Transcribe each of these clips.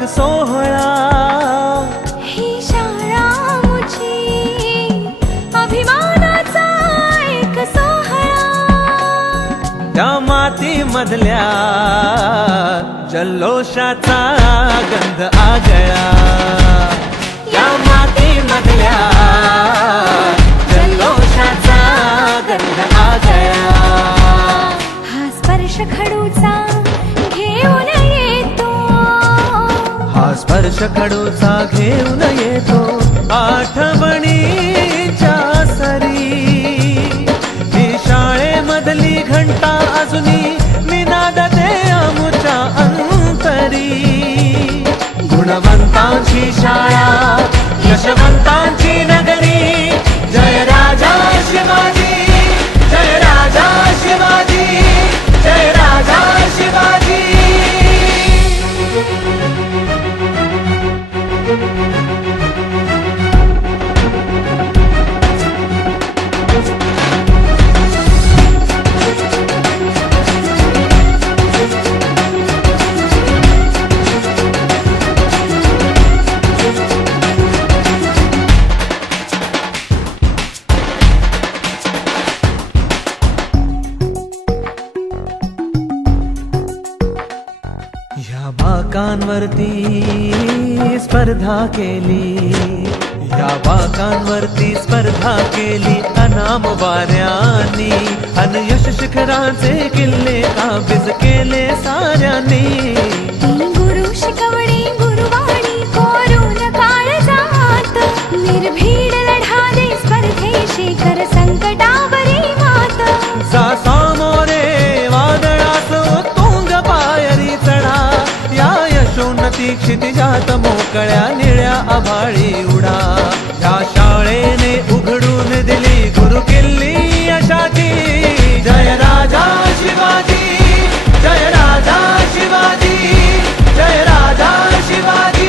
एक सोहळा. ही शाळा मुझी अभिमानाचा एक सोहळा. त्या माती मधल्या जल्लोषाचा गंध आगळा. त्या माती मधल्या जल्लोषाचा गंध आगळा. हा स्पर्श खडूचा घेऊन येतो. हा स्पर्श खडूचा घेऊन येतो आठवणीच्या सरी. ही शाळेमधली घंटा अजूनी निनादते आमुच्या अंतरी. गुणवंतांची शाळा यशवंतांची नगरी. जय राजा शिवाजी, जय राजा शिवाजी, जय राजा शिवाजी. या बाकांवरती स्पर्धा केली. या बाकांवरती स्पर्धा केली अनाम वाऱ्यांनी. अन यश शिखराचे किल्ले काबीज केले साऱ्यांनी. गुरु शिकवणी गुरुवाणी कोरून काळजात. निर्भीड लढा दे स्पर्धेशी कर संकटावरी मात. जा सामोरे वादळास तुंग पायरी चढा. या यशोन्नती क्षितिजात मोकळ्या निळ्या आभाळी उडा. या शाळेने उघडून दिली गुरु किल्ली यशाची. जय राजा शिवाजी, जय राजा शिवाजी, जय राजा शिवाजी.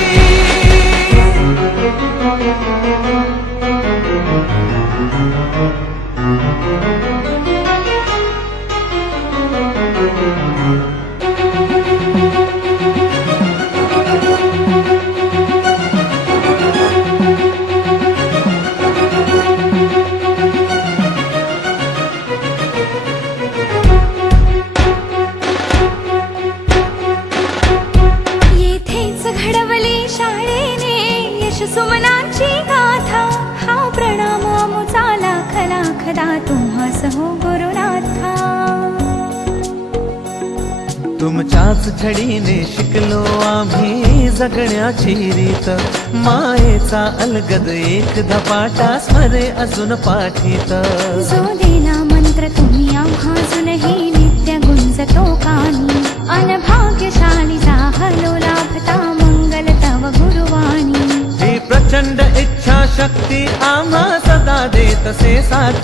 येथेच घडवली शाळेने यश सुमनांची गाथा. हा प्रणाम अमुचा लाख लाख दातो तुम्हास हो गुरुनाथा. तुमच्याच छडीने शिकलो आम्ही जगण्याची रीत. मायेचा अलगद एक धपाटा स्मरे अजून पाठीत. जो देना मंत्र तुम्ही आम्हाजूनही नित्य गुंजतो कानी. अनभाग्यशाली जाहलो लाभता मंगल तव गुरुवाणी. ही प्रचंड इच्छा शक्ती आम्हा सदा देतसे साथ.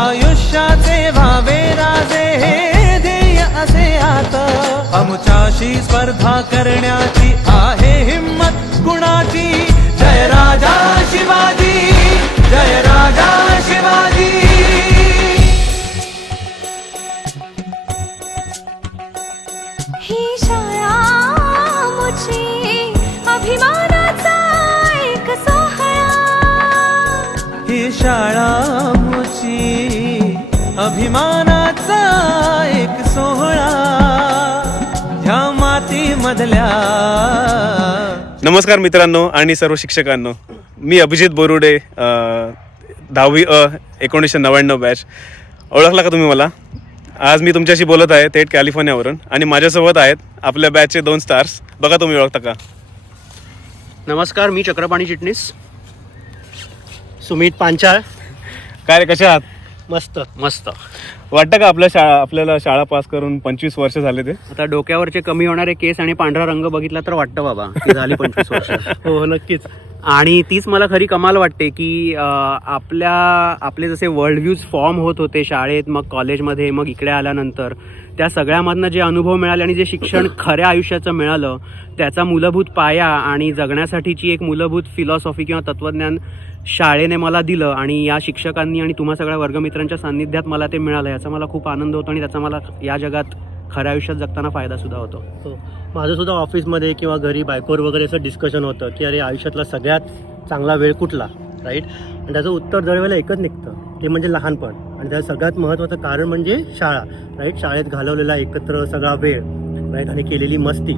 आयुष्याचे व्हावे राजे हे ध्येय असे आत. आमच्याशी स्पर्धा करण्याची आहे हिम्मत कुणाची. जय राजा शिवाजी, जय राजा शिवाजी. ही शाळा मुझी अभिमानाचा एक सोहळा. ही शाळा मुची अभिमानाचा एक सोहळा. ह्या माती मधल्या. नमस्कार मित्रांनो आणि सर्व शिक्षकांनो, मी अभिजित बोरुडे, 10वी अ 1999 बॅच. ओळखला का तुम्ही मला? आज मी तुमच्याशी बोलत आहे थेट कॅलिफोर्नियावरून आणि माझ्यासोबत आहेत आपल्या बॅचचे 2 स्टार्स. बघा तुम्ही ओळखता का? नमस्कार, मी चक्रपाणी चिटणीस. सुमित पांचाळ. काय रे, कसे आहात? मस्त मस्त. वाटतं का आपल्याला शाळा पास करून 25 वर्ष झाले ते? आता डोक्यावरचे कमी होणारे केस आणि पांढरा रंग बघितला तर वाटतं बाबा की झाली 25 वर्ष. हो, नक्कीच. आणि तीच मला खरी कमाल वाटते की आपले जसे वर्ल्ड व्ह्यूज फॉर्म होत होते शाळेत, मग कॉलेजमध्ये, मग इकडे आल्यानंतर, त्या सगळ्यामधनं जे अनुभव मिळाले आणि जे शिक्षण खऱ्या आयुष्याचं मिळालं, त्याचा मूलभूत पाया आणि जगण्यासाठीची एक मूलभूत फिलॉसॉफी किंवा तत्त्वज्ञान शाळेने मला दिलं आणि या शिक्षकांनी आणि तुम्हा सगळ्या वर्गमित्रांच्या सान्निध्यात मला ते मिळालं. याचा मला खूप आनंद होतो आणि त्याचा मला या जगात खऱ्या आयुष्यात जगताना फायदासुद्धा होतो. हो. माझंसुद्धा ऑफिसमध्ये किंवा घरी बायकोवर वगैरे असं डिस्कशन होतं की अरे आयुष्यातला सगळ्यात चांगला वेळ कुठला, राईट? आणि त्याचं उत्तर दरवेळेला एकच निघतं, ते म्हणजे लहानपण. आणि त्याचं सगळ्यात महत्त्वाचं कारण म्हणजे शाळा, राईट? शाळेत घालवलेला एकत्र सगळा वेळ, राईट? आणि केलेली मस्ती.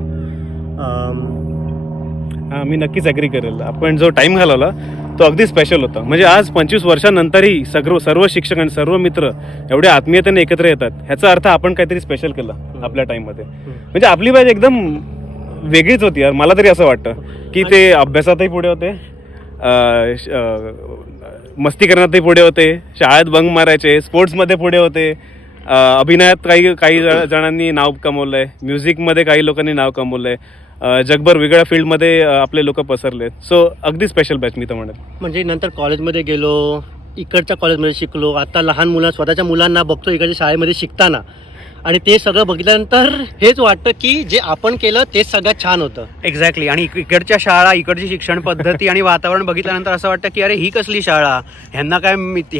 हां, मी नक्कीच ॲग्री करेल. आपण जो टाईम घालवला तो अगदी स्पेशल होता. म्हणजे आज 25 वर्षांनंतरही सर्व शिक्षक आणि सर्व मित्र एवढ्या आत्मीयतेने एकत्र येतात, ह्याचा अर्थ आपण काहीतरी स्पेशल केलं आपल्या टाईममध्ये. म्हणजे आपली बॅच एकदम वेगळीच होती यार, मला तरी असं वाटतं की ते अभ्यासातही पुढे होते, मस्ती करण्यातही पुढे होते, शाळेत बंक मारायचे, स्पोर्ट्समध्ये पुढे होते, अभिनयात काही जणांनी नाव कमवलं आहे, म्युझिकमध्ये काही लोकांनी नाव कमवलं आहे, जगभर वेगळ्या फील्डमध्ये आपले लोक पसरले. सो अगदी स्पेशल बॅच मी तर म्हणेल. म्हणजे नंतर कॉलेजमध्ये गेलो, इकडच्या कॉलेजमध्ये शिकलो, आता लहान मुलं स्वतःच्या मुलांना बघतो इकडच्या शाळेमध्ये शिकताना, आणि ते सगळं बघितल्यानंतर हेच वाटतं की जे आपण केलं तेच सगळ्यात छान होतं. एक्झॅक्टली. आणि इकडच्या शाळा, इकडची शिक्षण पद्धती आणि वातावरण बघितल्यानंतर असं वाटतं की अरे ही कसली शाळा, ह्यांना काय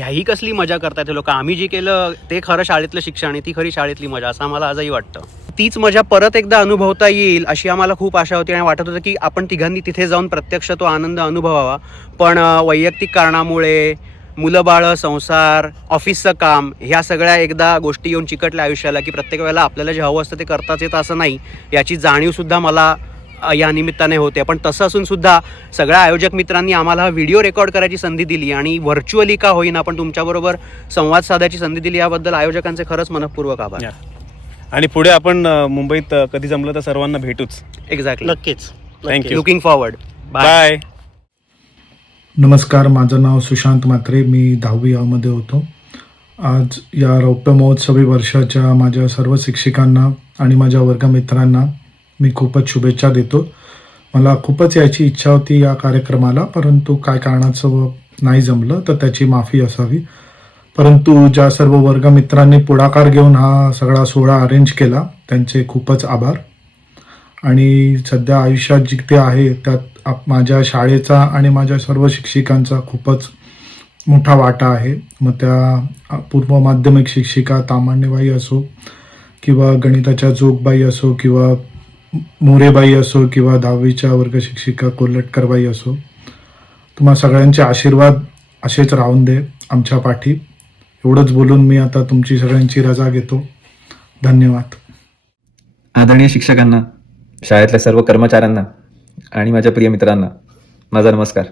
ही कसली मजा करतात लोक, आम्ही जी केलं ते खरं शाळेतलं शिक्षण आणि ती खरी शाळेतली मजा, असं आम्हाला आजही वाटतं. तीच मजा परत एकदा अनुभवता येईल अशी आम्हाला खूप आशा होती आणि वाटत होतं की आपण तिघांनी तिथे जाऊन प्रत्यक्ष तो आनंद अनुभवावा. पण वैयक्तिक कारणामुळे मुलं बाळं, संसार, ऑफिसचं काम, ह्या सगळ्या एकदा गोष्टी येऊन चिकटल्या आयुष्याला की प्रत्येक वेळेला आपल्याला जे हवं असतं ते करताच येतं असं नाही, याची जाणीवसुद्धा मला या निमित्ताने होते. पण तसं असून सुद्धा सगळ्या आयोजक मित्रांनी आम्हाला हा व्हिडिओ रेकॉर्ड करायची संधी दिली आणि व्हर्च्युअली का होईना पण तुमच्याबरोबर संवाद साधायची संधी दिली, याबद्दल आयोजकांचे खरंच मनःपूर्वक आभार. आणि पुढे आपण मुंबईत कधी जमलं तर सर्वांना भेटूच. एक्झॅक्टली. नक्कीच. Thank you. Looking forward. Bye. नमस्कार, माझं नाव सुशांत म्हात्रे. मी 10वी अ मध्ये होतो. आज या रौप्य महोत्सवी वर्षाच्या माझ्या सर्व शिक्षकांना आणि माझ्या वर्गमित्रांना मी खूपच शुभेच्छा देतो. मला खूपच यायची इच्छा होती या कार्यक्रमाला, परंतु काय कारणाचं नाही जमलं तर त्याची माफी असावी. परंतु ज्या सर्व वर्गमित्रांनी पुढाकार घेऊन हा सगळा सोहळा अरेंज केला त्यांचे खूपच आभार. आणि सध्या आयुष्यात जिथे आहे त्यात माझ्या शाळेचा आणि माझ्या सर्व शिक्षिकांचा खूपच मोठा वाटा आहे. मग त्या पूर्व माध्यमिक शिक्षिका तामाण्यबाई असो किंवा गणिताच्या जोगबाई असो किंवा मोरेबाई असो किंवा 10वीच्या वर्ग शिक्षिका कोल्हटकरबाई असो, तुम्हा सगळ्यांचे आशीर्वाद असेच राहून दे आमच्या पाठी. एवढंच बोलून मी आता तुमची सगळ्यांची रजा घेतो. धन्यवाद. आदरणीय शिक्षकांना, शाळेतल्या सर्व कर्मचाऱ्यांना आणि माझ्या प्रिय मित्रांना माझा नमस्कार.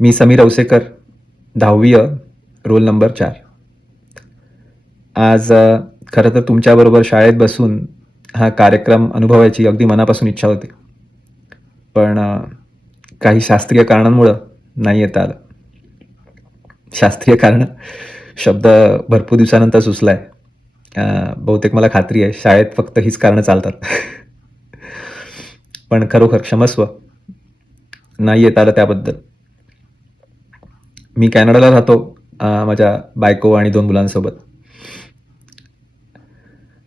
मी समीर औसेकर, 10वी अ, रोल नंबर 4. आज खरं तर तुमच्याबरोबर शाळेत बसून हा कार्यक्रम अनुभवायची अगदी मनापासून इच्छा होती, पण काही शास्त्रीय कारणांमुळं नाही येता आलं. शास्त्रीय कारण शब्द भरपूर दिवसानंतर सुचला आहे. बहुतेक मला खात्री आहे शाळेत फक्त हीच कारणं चालतात. पण खरोखर क्षमस्व, नाही येत आलं त्याबद्दल. मी कॅनडाला राहतो माझ्या बायको आणि 2 मुलांसोबत.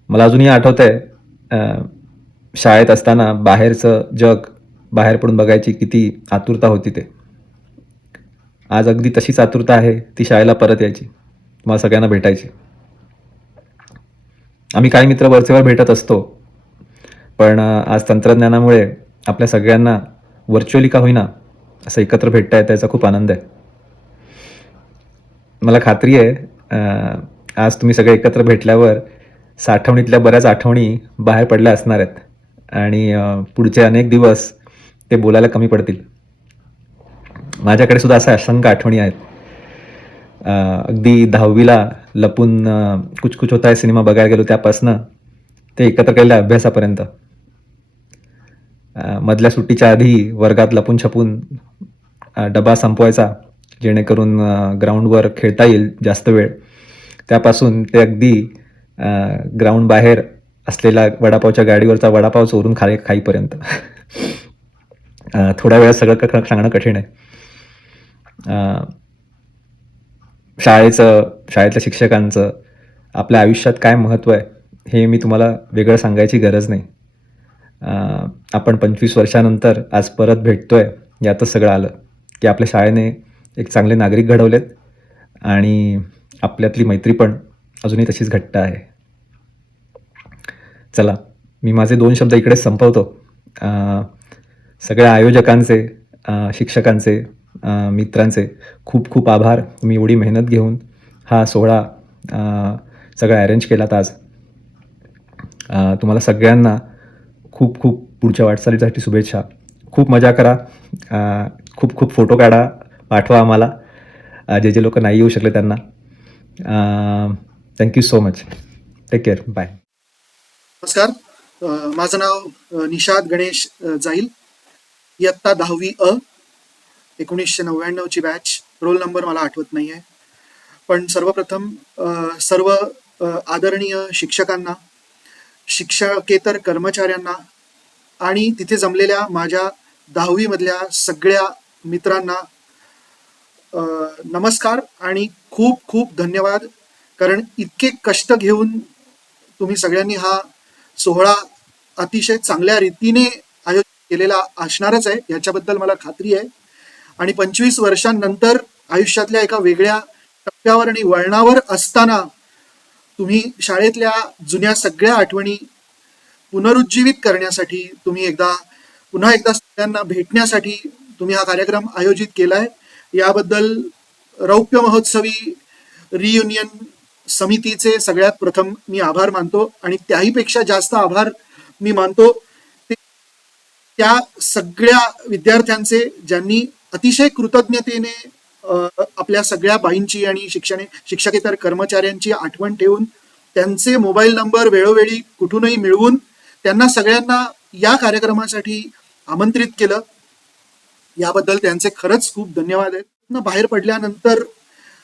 मला अजूनही आठवतं आहे शाळेत असताना बाहेरचं जग बाहेर पडून बघायची किती आतुरता होती ते. आज अगदी तशीच आतुरता आहे ती शाळेला परत यायची, तुम्हाला सगळ्यांना भेटायची. आम्ही काही मित्र वरचेवर भेटत असतो, पण आज तंत्रज्ञानामुळे आपल्या सगळ्यांना व्हर्च्युअली का होईना असं एकत्र भेटता येतं, याचा खूप आनंद आहे. मला खात्री आहे आज तुम्ही सगळे एकत्र भेटल्यावर साठवणीतल्या बऱ्याच आठवणी बाहेर पडल्या असणार आहेत आणि पुढचे अनेक दिवस ते बोलायला कमी पडतील. माझ्याकडे सुद्धा अशा असंख्य आठवणी आहेत. अगदी 10वीला लपून कुछ कुछ होता है सिनेमा बघायला गेलो त्यापासनं ते एकत्र केलेल्या अभ्यासापर्यंत. मधल्या सुट्टीच्या आधी वर्गात लपून छपून डबा संपवायचा जेणेकरून ग्राउंडवर खेळता येईल जास्त वेळ, त्यापासून ते अगदी ग्राउंड बाहेर असलेल्या वडापावच्या गाडीवरचा वडापाव चोरून खाईपर्यंत. थोड्या वेळात सगळं सांगणं कठीण आहे. शाळेतल्या शिक्षकांचं आपल्या आयुष्यात काय महत्त्व आहे हे मी तुम्हाला वेगळं सांगायची गरज नाही. आपण 25 वर्षानंतर आज परत भेटतोय यातच सगळं आलं की आपल्या शाळेने एक चांगले नागरिक घडवलेत आणि आपल्यातली मैत्री पण अजूनही तशीच घट्ट आहे. चला, मी माझे 2 शब्द इकडेच संपवतो. सगळ्या आयोजकांचे, शिक्षकांचे, मित्रांचे खूप खूप आभार. तुम्ही एवढी मेहनत घेऊन हा सोहळा सगळा अरेंज केलात आज. तुम्हाला सगळ्यांना खूप खूप पुढच्या वाटचालीसाठी शुभेच्छा. खूप मजा करा. खूप खूप फोटो काढा, पाठवा आम्हाला. जे लोक नाही येऊ शकले त्यांना. Thank you so much. Take care. Bye. नमस्कार. माझं नाव निषाद गणेश जाईल. इयत्ता 10वी अ, 1999ची बॅच. रोल नंबर मला आठवत नाही आहे. पण सर्वप्रथम सर्व आदरणीय शिक्षकांना, शिक्षकेतर कर्मचाऱ्यांना आणि तिथे जमलेल्या माझ्या 10वी मधल्या सगळ्या मित्रांना नमस्कार आणि खूप खूप धन्यवाद. कारण इतके कष्ट घेऊन तुम्ही सगळ्यांनी हा सोहळा अतिशय चांगल्या रीतीने आयोजित केलेला असणारच आहे, याच्याबद्दल मला खात्री आहे. आणि 25 वर्षांनंतर आयुष्यातल्या एका वेगळ्या टप्प्यावर आणि वळणावर असताना तुम्ही शाळेतल्या जुन्या सगळ्या आठवणी पुनरुज्जीवित करण्यासाठी, तुम्ही पुन्हा एकदा सगळ्यांना भेटण्यासाठी तुम्ही हा कार्यक्रम आयोजित केलाय. याबद्दल रौप्य महोत्सवी रियुनियन समितीचे सगळ्यात प्रथम मी आभार मानतो. आणि त्याहीपेक्षा जास्त आभार मी मानतो त्या सगळ्या विद्यार्थ्यांचे ज्यांनी अतिशय कृतज्ञतेने आपल्या सगळ्या बाईंची आणि शिक्षकेतर कर्मचाऱ्यांची आठवण ठेवून त्यांचे मोबाईल नंबर वेळोवेळी कुठूनही मिळवून त्यांना सगळ्यांना या कार्यक्रमासाठी आमंत्रित केलं. याबद्दल त्यांचे खरंच खूप धन्यवाद आहेत. बाहेर पडल्यानंतर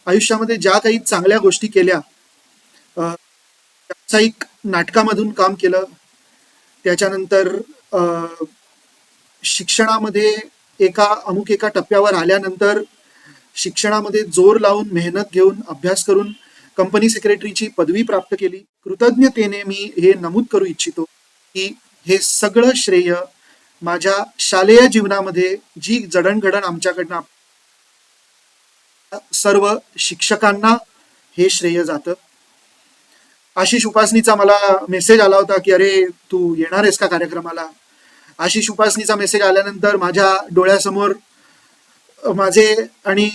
आयुष्यामध्ये ज्या काही चांगल्या गोष्टी केल्या, व्यावसायिक नाटकामधून काम केलं, त्याच्यानंतर शिक्षणामध्ये एका टप्प्यावर आल्यानंतर शिक्षणामध्ये जोर लावून मेहनत घेऊन अभ्यास करून कंपनी सेक्रेटरीची पदवी प्राप्त केली. कृतज्ञतेने मी हे नमूद करू इच्छितो की हे सगळं श्रेय माझ्या शालेय जीवनामध्ये जी जडणघडण आमच्याकडनं सर्व शिक्षकांना हे श्रेय जातं. आशिष उपासनीचा मला मेसेज आला होता की अरे तू येणार आहेस का कार्यक्रमाला. आशिष उपासनीचा मेसेज आल्यानंतर माझ्या डोळ्यासमोर माझे आणि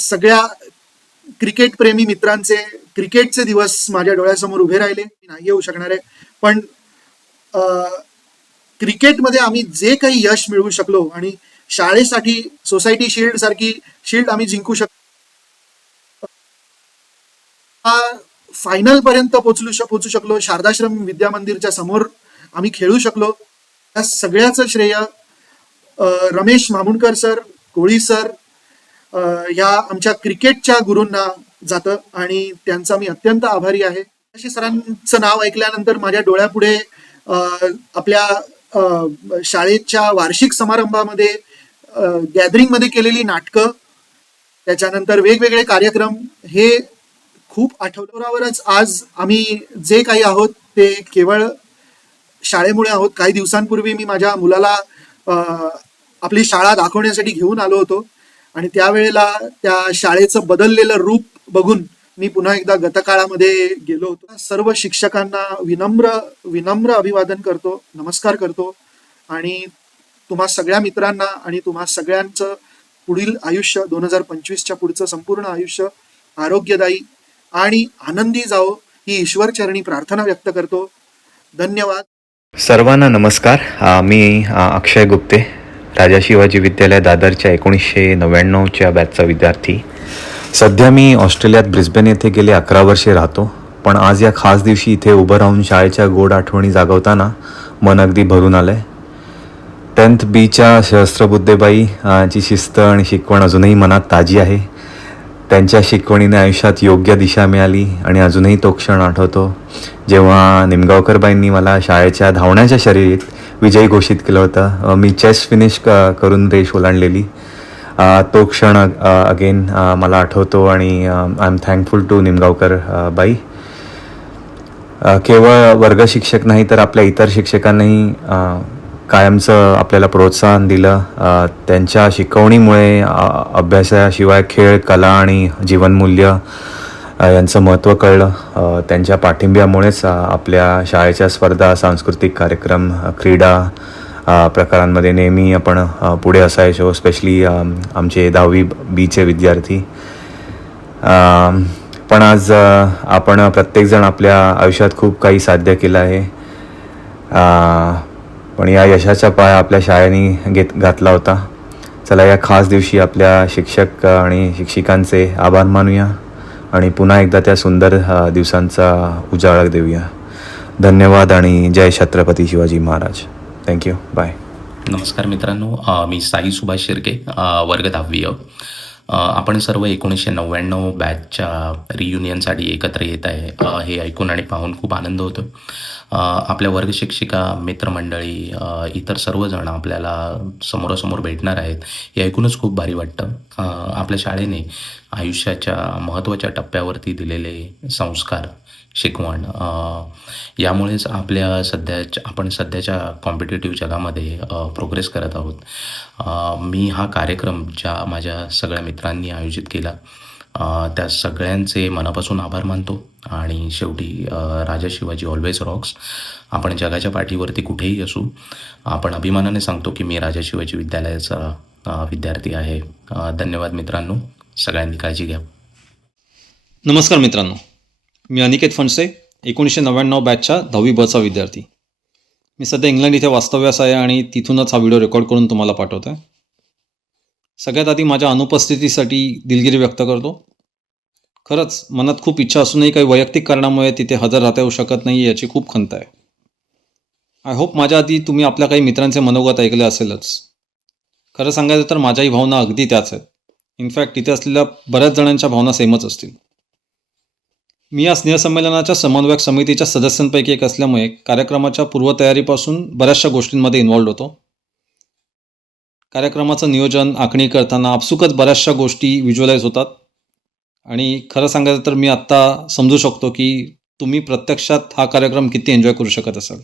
सगळ्या क्रिकेट प्रेमी मित्रांचे क्रिकेटचे दिवस माझ्या डोळ्यासमोर उभे राहिले. नाही येऊ शकणार आहे, पण क्रिकेटमध्ये आम्ही जे काही यश मिळवू शकलो आणि शाळेसाठी सोसायटी शील्ड सारखी शील्ड आम्ही जिंकू शकलो, फायनल पर्यंत पोहोचू शकलो, शारदाश्रम विद्या मंदिरच्या समोर आम्ही खेळू शकलो, या सगळ्याचं श्रेय रमेश मामुणकर सर, कोळी सर या आमच्या क्रिकेटच्या गुरूंना जातं आणि त्यांचा मी अत्यंत आभारी आहे. अशी सरांचं नाव ऐकल्यानंतर माझ्या डोळ्यापुढे आपल्या शाळेच्या वार्षिक समारंभामध्ये गॅदरिंगमध्ये केलेली नाटकं, त्याच्यानंतर वेगवेगळे कार्यक्रम हे खूप आठवड्यावरच आज आम्ही जे काही आहोत ते केवळ शाळेमुळे आहोत. काही दिवसांपूर्वी मी माझ्या मुलाला आपली शाळा दाखवण्यासाठी घेऊन आलो होतो आणि त्यावेळेला त्या शाळेचं बदललेलं रूप बघून मी पुन्हा एकदा गतकाळामध्ये गेलो होतो. सर्व शिक्षकांना विनम्र अभिवादन करतो, नमस्कार करतो आणि तुम्हा सगळ्या मित्रांना आणि तुम्हा सगळ्यांचं पुढील आयुष्य 2025च्या पुढचं संपूर्ण आयुष्य आरोग्यदायी आणि आनंदी जावो ही ईश्वरचरणी प्रार्थना व्यक्त करतो. धन्यवाद. सर्वांना नमस्कार. मी अक्षय गुप्ते, राजा शिवाजी विद्यालय दादरच्या 1999च्या बॅचचा विद्यार्थी. सध्या मी ऑस्ट्रेलियात ब्रिस्बेन येथे गेले 11 वर्षे राहतो. पण आज या खास दिवशी इथे उभं राहून शाळेच्या गोड आठवणी जागवताना मन अगदी भरून आलं आहे. 10th बीच्या सहस्त्रबुद्धेबाई ची शिस्त आणि शिकवण अजूनही मनात ताजी आहे. त्यांच्या शिकवणीने आयुष्यात योग्य दिशा मिळाली आणि अजूनही तो क्षण आठवतो जेव्हा निमगावकरबाईंनी मला शाळेच्या धावण्याच्या शर्यतीत विजयी घोषित केलं होतं. मी चेस्ट फिनिश करून रेष ओलांडलेली. तो क्षण अगेन मला आठवतो आणि आय एम थँकफुल टू निमगावकर बाई. केवळ वर्ग शिक्षक नाही तर आपल्या इतर शिक्षकांनाही कायमचं आपल्याला प्रोत्साहन दिलं. त्यांच्या शिकवणीमुळे अभ्यासाशिवाय खेळ, कला आणि जीवनमूल्य यांचं महत्त्व कळलं. त्यांच्या पाठिंब्यामुळेच आपल्या शाळेच्या स्पर्धा, सांस्कृतिक कार्यक्रम, क्रीडा प्रकारांमध्ये नेहमी आपण पुढे असायचो. स्पेशली आमचे 10वी बीचे विद्यार्थी. पण आज आपण प्रत्येकजण आपल्या आयुष्यात खूप काही साध्य केलं आहे. पण या यशाचा पाया आपल्या शाळेने घातला होता. चला या खास दिवशी आपल्या शिक्षक आणि शिक्षिकांचे आभार मानूया आणि पुन्हा एकदा त्या सुंदर दिवसांचा उजाळा देऊया. धन्यवाद आणि जय छत्रपती शिवाजी महाराज. थँक्यू. बाय. नमस्कार मित्रांनो, मी साई सुभाष शिर्के, वर्ग 10वी. आपण सर्व 1999 बॅचच्या रियुनियनसाठी एकत्र येत आहे. हे ऐकून आणि पाहून खूप आनंद होतो. आपल्या वर्ग शिक्षिका, मित्रमंडळी, इतर सर्वजण आपल्याला समोरासमोर भेटणार आहेत हे ऐकूनच खूप भारी वाटतं. आपल्या शाळेने आयुष्याच्या महत्त्वाच्या टप्प्यावरती दिलेले संस्कार, शिकवण, यामुळेच आपण सध्याच्या कॉम्पिटेटिव्ह जगामध्ये प्रोग्रेस करत आहोत. मी हा कार्यक्रम ज्या माझ्या सगळ्या मित्रांनी आयोजित केला त्या सगळ्यांचे मनापासून आभार मानतो. आणि शेवटी राजा शिवाजी ऑलवेज रॉक्स. आपण जगाच्या पाठीवरती कुठेही असू, आपण अभिमानाने सांगतो की मी राजा शिवाजी विद्यालयाचा विद्यार्थी आहे. धन्यवाद मित्रांनो, सगळ्यांनी काळजी घ्या. नमस्कार मित्रांनो, मी अनिकेत फणसे, 1999 बॅचच्या 10वी बचा विद्यार्थी. मी सध्या इंग्लंड इथे वास्तव्यास आहे आणि तिथूनच हा व्हिडिओ रेकॉर्ड करून तुम्हाला पाठवतो आहे. सगळ्यात आधी माझ्या अनुपस्थितीसाठी दिलगिरी व्यक्त करतो. खरंच मनात खूप इच्छा असूनही काही वैयक्तिक कारणामुळे तिथे हजर राहता येऊ शकत नाही याची खूप खंत आहे. आय होप माझ्या आधी तुम्ही आपल्या काही मित्रांचे मनोगत ऐकले असेलच. खरं सांगायचं तर माझ्याही भावना अगदी त्याच आहेत. इनफॅक्ट तिथे असलेल्या बऱ्याच जणांच्या भावना सेमच असतील. मी या स्नेहसंमेलनाच्या समन्वयक समितीच्या सदस्यांपैकी एक असल्यामुळे कार्यक्रमाच्या पूर्वतयारीपासून बऱ्याचशा गोष्टींमध्ये इन्व्हॉल्ड होतो. कार्यक्रमाचं नियोजन, आखणी करताना आपसुकच बऱ्याचशा गोष्टी व्हिज्युअलाइज होतात. आणि खरं सांगायचं तर मी आत्ता समजू शकतो की तुम्ही प्रत्यक्षात हा कार्यक्रम किती एन्जॉय करू शकत असाल.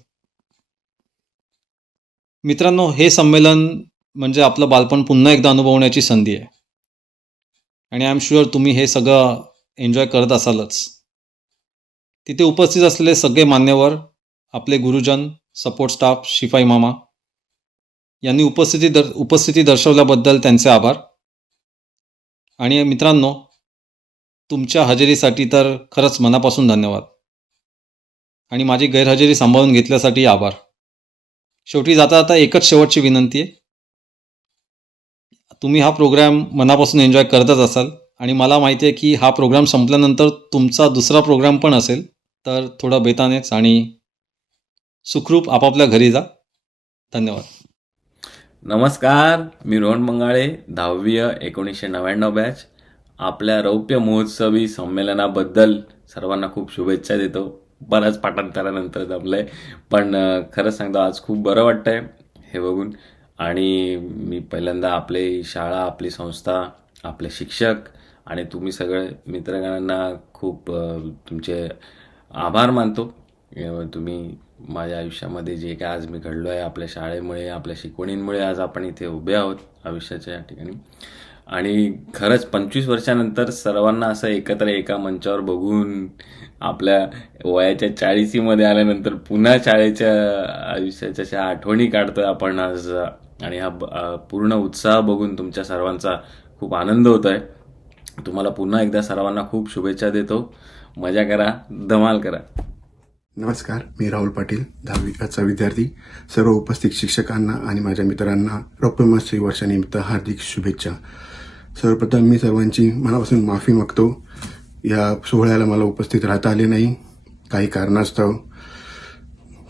मित्रांनो, हे संमेलन म्हणजे आपलं बालपण पुन्हा एकदा अनुभवण्याची संधी आहे. आणि आय एम शुअर तुम्ही हे सगळं एन्जॉय करत असालच. तिथे उपस्थित असलेले सगळे मान्यवर, आपले गुरुजन, सपोर्ट स्टाफ, शिपाई मामा यांनी उपस्थिती दर्शवल्याबद्दल त्यांचे आभार. आणि मित्रांनो, तुमच्या हजेरीसाठी तर खरंच मनापासून धन्यवाद. आणि माझी गैरहजेरी सांभाळून घेतल्यासाठी आभार. शेवटी जाता जाता एकच शेवटची विनंती आहे, तुम्ही हा प्रोग्राम मनापासून एन्जॉय करतच असाल आणि मला माहिती आहे की हा प्रोग्राम संपल्यानंतर तुमचा दुसरा प्रोग्राम पण असेल. तर थोडं बेतानेच आणि सुखरूप आपापल्या घरी जा. धन्यवाद. नमस्कार, मी रोहन मंगाळे, 10वी 1999 बॅच. आपल्या रौप्य महोत्सवी संमेलनाबद्दल सर्वांना खूप शुभेच्छा देतो. बऱ्याच पाठांतरानंतर जमलंय, पण खरं सांगतो आज खूप बरं वाटतंय हे बघून. आणि मी पहिल्यांदा आपली शाळा, आपली संस्था, आपले शिक्षक आणि तुम्ही सगळे मित्रगणांना खूप तुमचे आभार मानतो. तुम्ही माझ्या आयुष्यामध्ये जे काय आज मी घडलो आहे, आपल्या शाळेमुळे, आपल्या शिकवणींमुळे आज आपण इथे उभे आहोत आयुष्याच्या या ठिकाणी. आणि खरंच 25 वर्षानंतर सर्वांना असं एकत्र एका मंचावर बघून, आपल्या वयाच्या 40मध्ये आल्यानंतर पुन्हा शाळेच्या आयुष्याच्या अशा आठवणी काढतोय आपण आज. आणि हा पूर्ण उत्साह बघून तुमच्या सर्वांचा खूप आनंद होत आहे. तुम्हाला पुन्हा एकदा सर्वांना खूप शुभेच्छा देतो. मजा करा, धमाल करा. नमस्कार, मी राहुल पाटील, 10वीचा विद्यार्थी. सर्व उपस्थित शिक्षकांना आणि माझ्या मित्रांना रौप्य महोत्सवी वर्षानिमित्त हार्दिक शुभेच्छा. सर्वप्रथम मी सर्वांची मनापासून माफी मागतो. या सोहळ्याला मला उपस्थित राहता आले नाही काही कारणास्तव.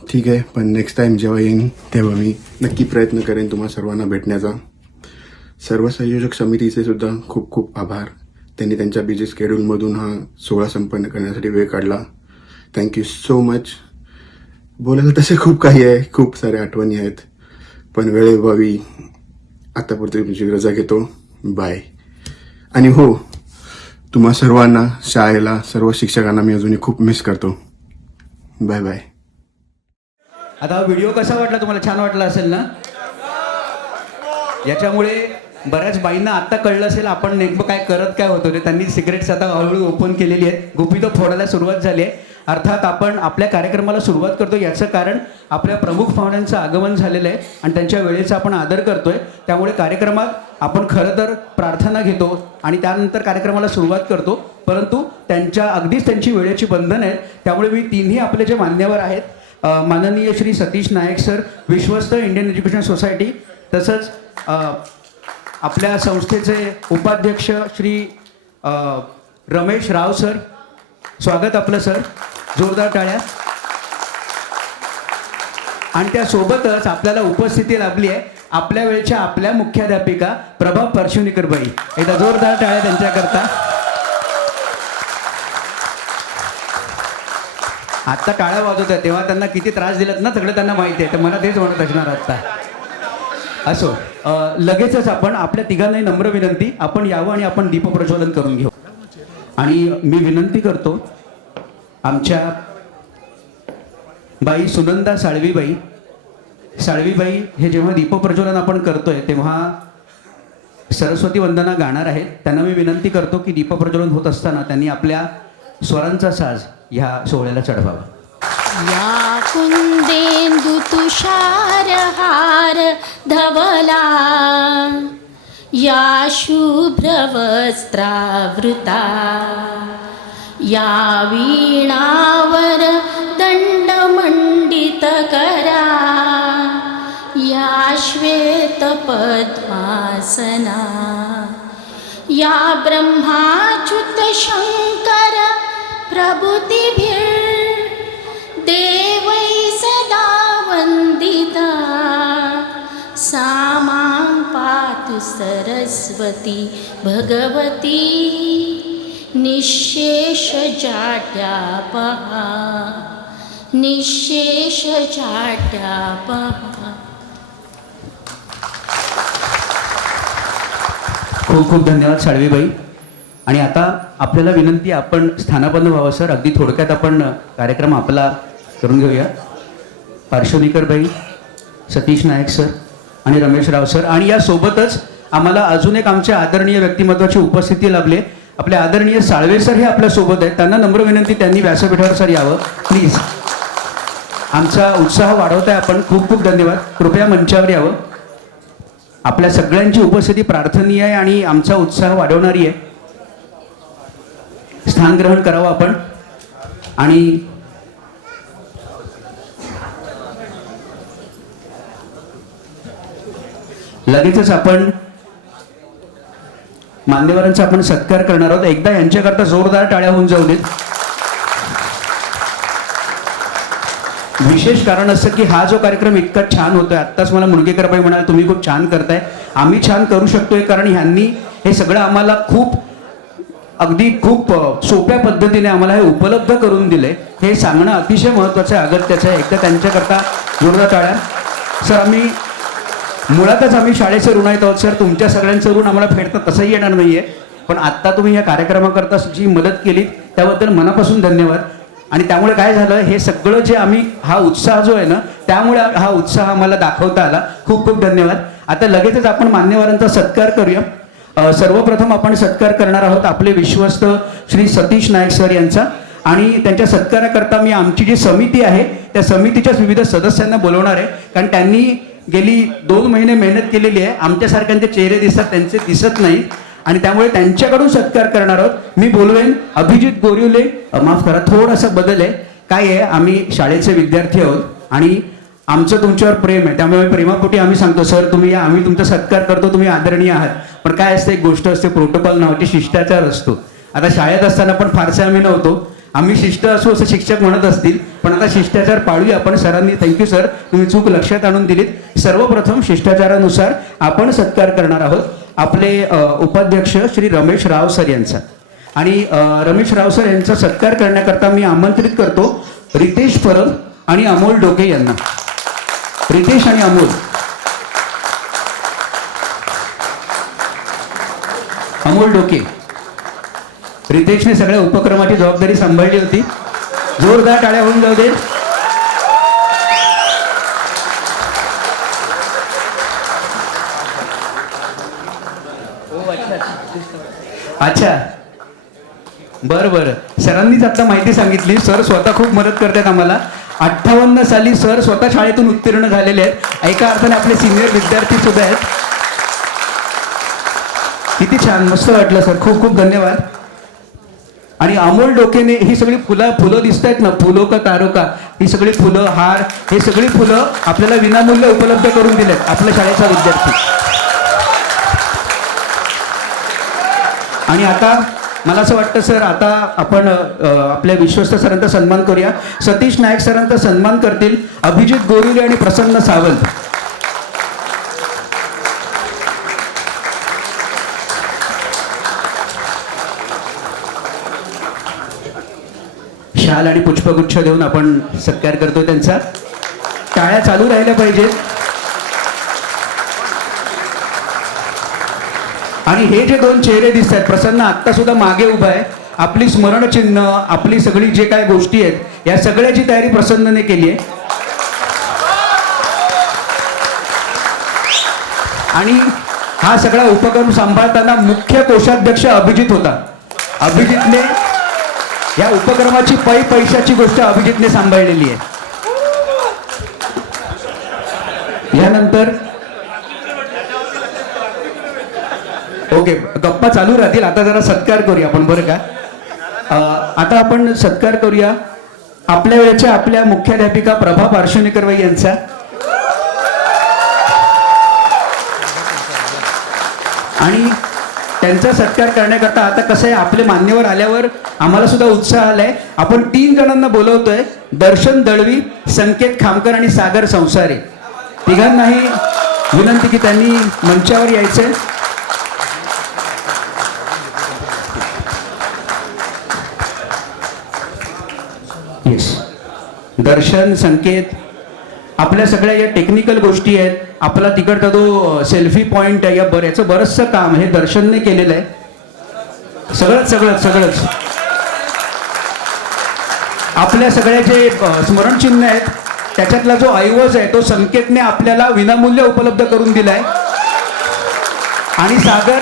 ठीक आहे, पण नेक्स्ट टाईम जेव्हा येईन तेव्हा मी नक्की प्रयत्न करेन तुम्हा सर्वांना भेटण्याचा. सर्व संयोजक समितीचे सुद्धा खूप खूप आभार. त्यांनी त्यांच्या बिझी स्केड्यूलमधून हा सोहळा संपन्न करण्यासाठी वेळ काढला. Thank you so much. बोलायला तसे खूप काही आहे, खूप साऱ्या आठवणी आहेत, पण वेळेअभावी आतापुरती तुमची रजा घेतो. बाय. आणि हो, तुम्हा सर्वांना, शाळेला, सर्व शिक्षकांना मी अजूनही खूप मिस करतो. Bye bye. आता हा व्हिडिओ कसा वाटला तुम्हाला? छान वाटला असेल ना? याच्यामुळे बऱ्याच बाईंना आता कळलं असेल आपण नेमकं काय करत काय होतो ते. त्यांनी सिगरेट्स आता हळूहळू ओपन केलेली आहेत, गुपितं फोडायला सुरुवात झाली आहे. अर्थात आपण आपल्या कार्यक्रमाला सुरुवात करतो याचं कारण आपल्या प्रमुख पाहुण्यांचं आगमन झालेलं आहे आणि त्यांच्या वेळेचा आपण आदर करतोय. त्यामुळे कार्यक्रमात आपण खरं तर प्रार्थना घेतो आणि त्यानंतर कार्यक्रमाला सुरुवात करतो, परंतु अगदीच त्यांची वेळेची बंधन आहेत. त्यामुळे मी तिन्ही आपले जे मान्यवर आहेत, माननीय श्री सतीश नायक सर, विश्वस्त इंडियन एज्युकेशन सोसायटी, तसंच आपल्या संस्थेचे उपाध्यक्ष श्री रमेश राव सर, स्वागत आपलं सर, जोरदार टाळ्या. आणि त्यासोबतच आपल्याला उपस्थिती लाभली आहे आपल्या वेळच्या आपल्या मुख्याध्यापिका प्रभा परशिवनीकर बाई. एकदा जोरदार टाळ्या त्यांच्याकरता. आत्ता टाळ्या वाजवत आहे तेव्हा त्यांना किती त्रास दिलात ना सगळं त्यांना माहिती आहे, तर मला तेच म्हणत असणार आत्ता. असो, लगेचच आपण आपल्या तिघांनाही नम्र विनंती, आपण यावं आणि आपण दीपप्रज्वलन करून घेऊ. आणि मी विनंती करतो आमच्या बाई सुनंदा साळवीबाई हे जेव्हा दीपप्रज्वलन आपण करतोय तेव्हा सरस्वती वंदना गाणार आहेत. त्यांना मी विनंती करतो की दीपप्रज्वलन होत असताना त्यांनी आपल्या स्वरांचा साज ह्या सोहळ्याला चढवावा. या कुंदेंदु तुषारहार धवला, या शुभ्रवस्त्रावृता, या वीणावर दंडमंडित करा, या श्वेत पद्मासना, या ब्रह्माच्युत शंकर प्रभुतिभिर् देवै सदा वंदिता, सा मां पातु सरस्वती भगवती निःशेष जाड्यापहा, निःशेष जाड्यापहा. खूप खूप धन्यवाद साळवीबाई. आणि आता आपल्याला विनंती, आपण स्थानापन्न व्हावं सर. अगदी थोडक्यात आपण कार्यक्रम आपला करून घेऊया. पार्श्वनिकर बाई, सतीश नायक सर आणि रमेश राव सर. आणि यासोबतच आम्हाला अजून एक आमच्या आदरणीय व्यक्तिमत्वाची उपस्थिती लाभले. आपले आदरणीय साळवे सर हे आपल्यासोबत आहेत. त्यांना नम्र विनंती, त्यांनी व्यासपीठावर सर यावं प्लीज. आमचा उत्साह वाढवताय आपण. खूप खूप धन्यवाद. कृपया मंचावर यावं. आपल्या सगळ्यांची उपस्थिती प्रार्थनीय आहे आणि आमचा उत्साह वाढवणारी आहे. स्थान ग्रहण करावं आपण. आणि लगेचच आपण मान्यवरांचा आपण सत्कार करणार आहोत. एकदा यांच्याकरता जोरदार टाळ्या होऊन जाऊ देत. विशेष कारण असं की हा जो कार्यक्रम इतका छान होतोय, आत्ताच मला मुणगेकर बाई म्हणाल तुम्ही खूप छान करताय. आम्ही छान करू शकतोय कारण ह्यांनी हे सगळं आम्हाला खूप सोप्या पद्धतीने आम्हाला हे उपलब्ध करून दिले. हे सांगणं अतिशय महत्त्वाचं आहे, अगत्याचं आहे. एकदा त्यांच्याकरता जोरदार टाळ्या. सर, मुळातच आम्ही शाळेचे ऋण आहेत आहोत सर. तुमच्या सगळ्यांचं ऋण आम्हाला फेडता तसंही येणार नाहीये, पण आत्ता तुम्ही या कार्यक्रमाकरता जी मदत केली त्याबद्दल मनापासून धन्यवाद. आणि त्यामुळे काय झालं, हे सगळं जे आम्ही हा उत्साह जो आहे ना, त्यामुळे हा उत्साह आम्हाला दाखवता आला. खूप खूप धन्यवाद. आता लगेचच आपण मान्यवरांचा सत्कार करूया. सर्वप्रथम आपण सत्कार करणार आहोत आपले विश्वस्त श्री सतीश नायक सर यांचा. आणि त्यांच्या सत्काराकरता मी आमची जी समिती आहे त्या समितीच्याच विविध सदस्यांना बोलवणार आहे, कारण त्यांनी गेली 2 महिने मेहनत केलेली आहे. आमच्यासारख्यांचे चेहरे दिसतात, त्यांचे दिसत नाही, आणि त्यामुळे त्यांच्याकडून सत्कार करणार आहोत. मी बोलवेन अभिजित गोरिवले. माफ करा, थोडासा बदल आहे. काय आहे, आम्ही शाळेचे विद्यार्थी आहोत आणि आमचं तुमच्यावर प्रेम आहे, त्यामुळे प्रेमापोटी आम्ही सांगतो सर तुम्ही या, आम्ही तुमचा सत्कार करतो, तुम्ही आदरणीय आहात. पण काय असते, एक गोष्ट असते, प्रोटोकॉल नावाची शिष्टाचार असतो. आता शाळेत असताना पण फारसे आम्ही नव्हतो, आम्ही शिष्ट असू असं शिक्षक म्हणत असतील, पण आता शिष्टाचार पाळूया आपण. सरांनी थँक्यू सर, तुम्ही चूक लक्षात आणून दिलीत. सर्वप्रथम शिष्टाचारानुसार आपण सत्कार करणार आहोत आपले उपाध्यक्ष श्री रमेश राव सर यांचा. आणि रमेश राव सर यांचा सत्कार करण्याकरता मी आमंत्रित करतो रितेश परब आणि अमोल डोके यांना. रितेश आणि अमोल. अमोल डोके. रितेशने सगळ्या उपक्रमाची जबाबदारी सांभाळली होती. जोरदार टाळ्या होऊन जाऊ दे. अच्छा, बरं. सरांनीच आता माहिती सांगितली. सर स्वतः खूप मदत करतात आम्हाला. 58 साली सर स्वतः शाळेतून उत्तीर्ण झालेले आहेत. एका अर्थाने आपले सिनियर विद्यार्थी सुद्धा आहेत. किती छान, मस्त वाटलं सर, खूप खूप धन्यवाद. आणि अमोल डोकेने ही सगळी फुलं दिसत आहेत ना, फुलो का तारो का, ही सगळी फुलं, हार, हे सगळी फुलं आपल्याला विनामूल्य उपलब्ध करून दिलेत आपल्या शाळेचा विद्यार्थी. आणि आता मला असं वाटतं सर, आता आपण आपल्या विश्वस्त सरांचा सन्मान करूया. सतीश नाईक सरांचा सन्मान करतील अभिजित गोरिले आणि प्रसन्न सावंत. शाल आणि पुष्पगुच्छ देऊन आपण सत्कार करतोय त्यांचा. टाळ्या चालू राहिल्या पाहिजेत. आणि हे जे दोन चेहरे दिसत आहेत, प्रसन्न आत्ता सुद्धा मागे उभा आहे. आपली स्मरणचिन्ह, आपली सगळी जे काय गोष्टी आहेत, या सगळ्याची तयारी प्रसन्नने केली आहे. आणि हा सगळा उपक्रम सांभाळताना मुख्य कोषाध्यक्ष अभिजित होता. अभिजितने या उपक्रमाची पैशाची गोष्ट अभिजितने सांभाळलेली आहे. यानंतर ओके, गप्पा चालू राहतील. आता जरा सत्कार करूया आपण, बरं का. आता आपण सत्कार करूया आपल्या वेळेच्या आपल्या मुख्याध्यापिका प्रभा पार्श्वनीकरबाई यांचा. आणि त्यांचा सत्कार करण्याकरता आता कसं आहे, आपले मान्यवर आल्यावर आम्हाला सुद्धा उत्साह आलाय. आपण 3 जणांना बोलवतोय, दर्शन दळवी, संकेत खामकर आणि सागर संसारे. तिघांनाही विनंती की त्यांनी मंचावर यायचंय. दर्शन, संकेत, आपल्या सगळ्या या टेक्निकल गोष्टी आहेत. आपला तिकडचा जो सेल्फी पॉइंट आहे, याचं बरंचसं काम हे दर्शनने केलेलं आहे. सगळंच आपल्या सगळ्या जे स्मरणचिन्ह आहेत, त्याच्यातला जो ऐवज आहे तो संकेतने आपल्याला विनामूल्य उपलब्ध करून दिलाय. आणि सागर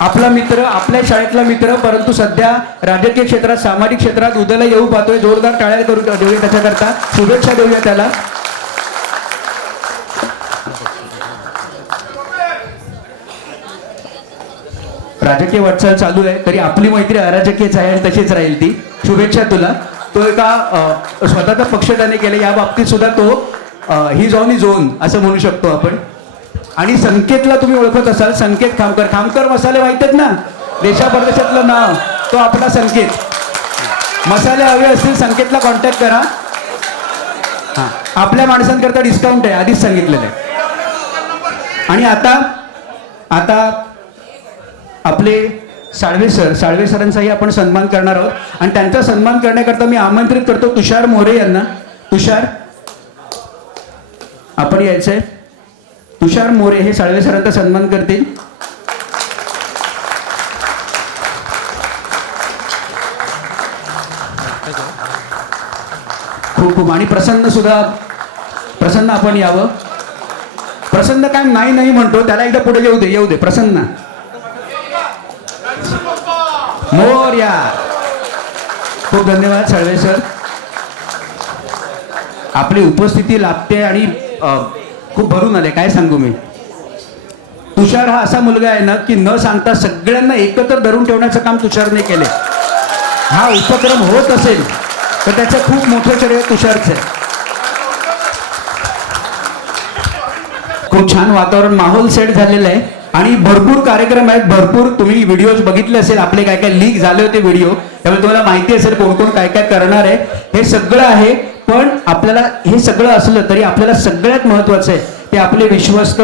आपला मित्र, आपल्या शाळेतला मित्र, परंतु सध्या राजकीय क्षेत्रात, सामाजिक क्षेत्रात उद्याला येऊ पाहतोय. जोरदार टाळ्या करून देऊया त्याच्याकरता, शुभेच्छा देऊया त्याला. राजकीय वाटचाल चालू आहे, तरी आपली मैत्री अराजकीयच आहे आणि तशीच राहील ती. शुभेच्छा तुला. तो एका स्वतःचा पक्ष त्याने केला, या बाबतीत सुद्धा तो ही झोन असं म्हणू शकतो आपण. आणि संकेतला तुम्ही ओळखत असाल, संकेत खामकर मसाले माहित आहेत ना, देशा परदेशातलं नाव, तो आपला संकेत. मसाले हवे असतील संकेतला कॉन्टॅक्ट करा. हां, आपल्या माणसांकरता डिस्काउंट आहे, आधीच सांगितलेलं आहे. आणि आता आपले साळवे सरांचाही आपण सन्मान करणार आहोत. आणि त्यांचा सन्मान करण्याकरता मी आमंत्रित करतो तुषार मोरे यांना. तुषार, आपण यायचंय. तुषार मोरे हे साळवे सरांचा सन्मान करतील. खूप. आणि प्रसन्न आपण यावं. प्रसन्न काय नाही म्हणतो, त्याला एकदा पुढे येऊ दे. प्रसन्न मोरया. खूप धन्यवाद साळवे सर. आपली उपस्थिती लाभते आणि खूप भरून आले, काय सांगू मी. तुषार हा असा मुलगा आहे ना की न सांगता सगळ्यांना एकत्र धरून ठेवण्याचं काम तुषारने केले. हा उपक्रम होत असेल तर त्याचं खूप मोठं श्रेय तुषारचं आहे. खूप छान वातावरण, माहोल सेट झालेलं आहे. आणि भरपूर कार्यक्रम आहेत, भरपूर. तुम्ही व्हिडिओज बघितले असेल, आपले काय काय लीक झाले होते व्हिडिओ, त्यामुळे तुम्हाला माहिती असेल कोण काय काय करणार आहे. हे सगळं आहे. पण आपल्याला हे सगळं असलं तरी आपल्याला सगळ्यात महत्वाचं आहे ते आपले विश्वस्त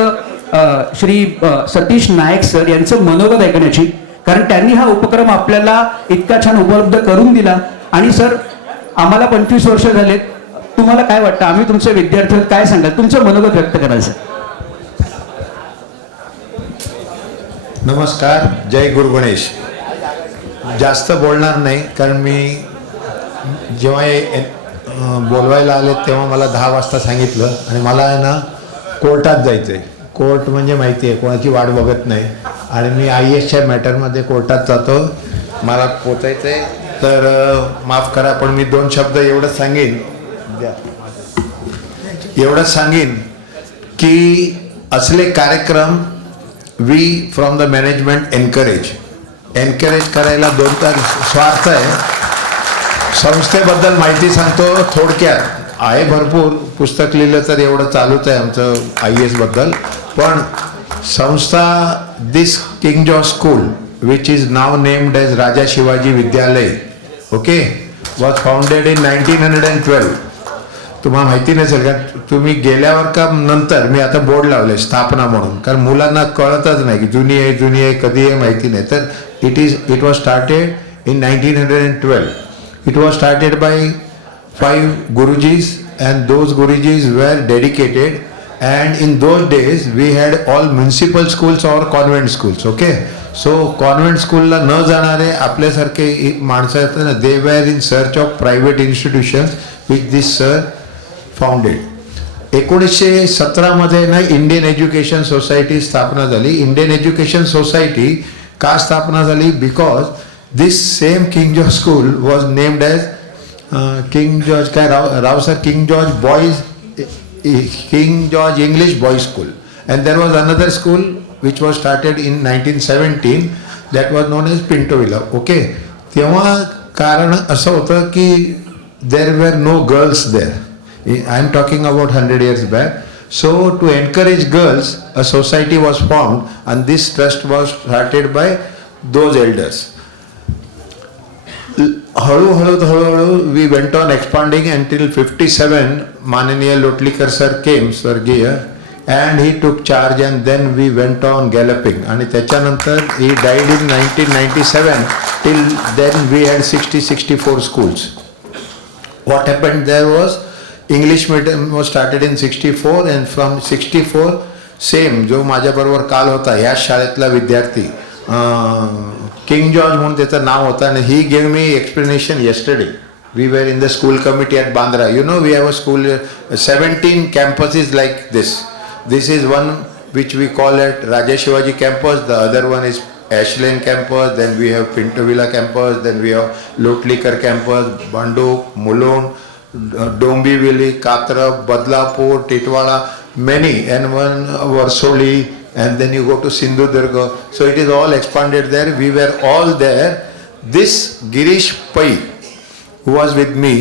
श्री सतीश नाईक सर यांचं मनोगत ऐकण्याची. कारण त्यांनी हा उपक्रम आपल्याला इतका छान उपलब्ध करून दिला. आणि सर, आम्हाला 25 वर्ष झालेत. तुम्हाला काय वाटतं, आम्ही तुमचे विद्यार्थी, काय सांगाल, तुमचं मनोगत व्यक्त करायचं. नमस्कार, जय गुरु गणेश. जास्त बोलणार नाही, कारण मी जेव्हा बोलवायला आले तेव्हा मला 10 वाजता सांगितलं आणि मला आहे ना कोर्टात जायचं आहे. कोर्ट म्हणजे माहिती आहे, कोणाची वाट बघत नाही. आणि मी IASच्या मॅटरमध्ये कोर्टात जातो, मला पोचायचं आहे. तर माफ करा, पण मी 2 शब्द एवढंच सांगेन की असले कार्यक्रम we from the management encourage करायला 2 तास स्वार्थ आहे. संस्थेबद्दल माहिती सांगतो थोडक्यात. आहे भरपूर, पुस्तक लिहिलं तर एवढं चालूच आहे आमचं IAS बद्दल. पण संस्था this King George school which is नाव named as Raja Shivaji Vidyalaya, okay, was founded in 1912. तुम्हाला माहिती नसेल का, तुम्ही गेल्यावर का नंतर मी आता बोर्ड लावले स्थापना म्हणून, कारण मुलांना कळतच नाही की जुनी आहे कधी आहे माहिती नाही. तर it was started in 1912. It was started by 5 Gurujis, and those Gurujis were dedicated, and in those days we had all municipal schools or convent schools, okay. So convent school ला न जाणारे आपल्यासारखे माणसं आहेत ना, they were in search of private institutions which this sir founded. 1917 मध्ये ना Indian education society स्थापना झाली. इंडियन एज्युकेशन सोसायटी का स्थापना झाली? Because this same King George school was named as King George काय Rao sir King George English boys school. And there was another school which was started in 1917 that was known as Pinto villa, okay. तेव्हा कारण असं होतं की there were no girls there. I am talking about 100 years back. So to encourage girls, a society was formed, and this trust was started by those elders. हळूहळू we went on expanding until 57. Mananiya Lotlikar sir came, Swargiya, and he took charge, and then we went on galloping. आणि त्याच्यानंतर he died in 1997. Till then we had 64 schools. What happened there was English medium was started in 64, and from 64 same जो माझ्याबरोबर काल होता ह्याच शाळेतला विद्यार्थी king George म्हणून त्याचं नाव होतं, आणि he gave me explanation yesterday. We were in the school committee at Bandra. You know, we have a school, 17 campuses like this. This is one which we call it Raja Shivaji campus. The other one is Ashland campus. Then we have Pinto Villa campus. Then we have Lotlikar campus, Banduk, Mulund, Dombivili, Katra, Badlapur, Titwala, many, and one Varsoli, and then you go to Sindhudurga. So it is all expanded there. We were all there. This Girish Pai, who was with me,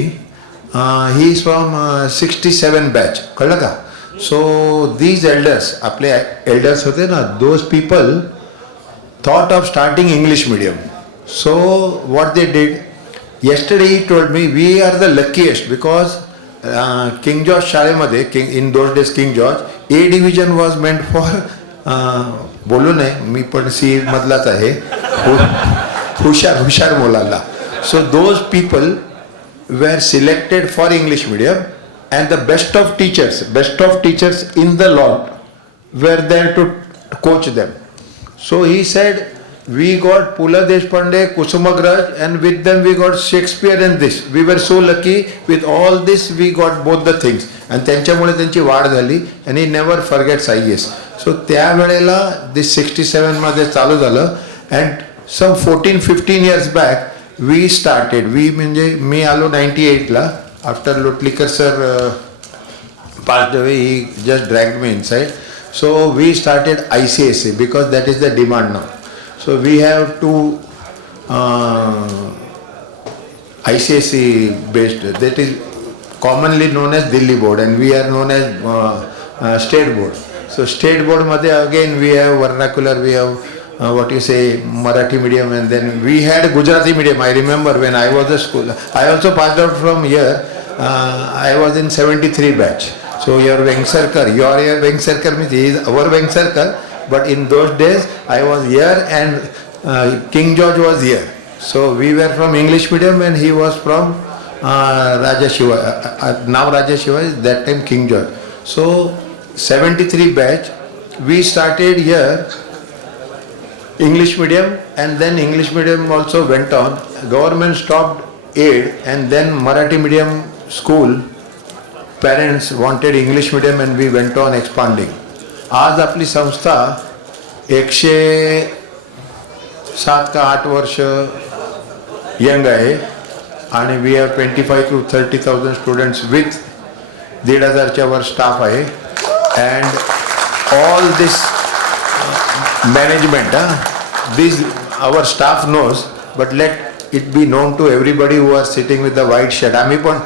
he is from 67 batch. कळलं का? So these elders, आपले elders होते ना, those people thought of starting English medium. So what they did, yesterday he told me we are the luckiest because King George शाळेमध्ये in those days King George A division was meant for बोलू नये मी पण C मधलाच आहे हुशार मुलांना. So those people were selected for English medium, and the best of teachers in the lot were there to coach them. So he said, we got Pula Deshpande, Kusumagraj, and with them we got Shakespeare and this. We were so lucky. With all this we got both the things. And त्यांच्यामुळे त्यांची वाढ झाली, and he never forgets IAS. So त्यावेळेला this 67 मध्ये चालू झालं, and some 14-15 years back we started. We म्हणजे मी आलो 98 ला. After Lotlikar sir passed away, he just dragged me inside. So we started ICSE because that is the demand now. So we have two ICSE based, that is commonly known as Delhi board, and we are known as state board. So state board madhe again we have vernacular, we have what you say Marathi medium, and then we had Gujarati medium. I remember when I was a school, I also passed out from here. I was in 73 batch. So your Vengsarkar, your Vengsarkar means he is our Vengsarkar. But in those days, I was here, and King George was here. So we were from English medium, and he was from Raja Shiva. Now Raja Shiva is that time King George. So 73 batch, we started here English medium, and then English medium also went on. Government stopped aid, and then Marathi medium school parents wanted English medium, and we went on expanding. आज आपली संस्था 107 का 8 वर्ष young आहे आणि we have 25 to 30,000 students with 1,500च्या वर staff आहे. And all this management this our staff knows, but let it be known to everybody who are sitting with the white shirt. आम्ही पण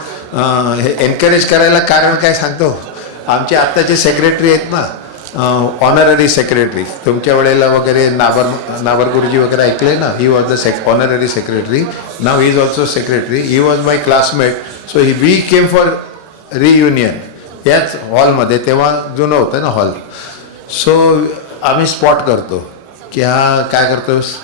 हे एनकरेज करायला कारण काय सांगतो, आमचे आत्ताचे सेक्रेटरी आहेत ना, ऑनररी सेक्रेटरी, तुमच्या वेळेला वगैरे नावर गुरुजी वगैरे ऐकले ना, he was the honorary secretary. Now he is also secretary. He was my classmate. So we came for reunion याच हॉलमध्ये. तेव्हा जुनं होतं ना हॉल. सो आम्ही स्पॉट करतो की हा काय करतोस,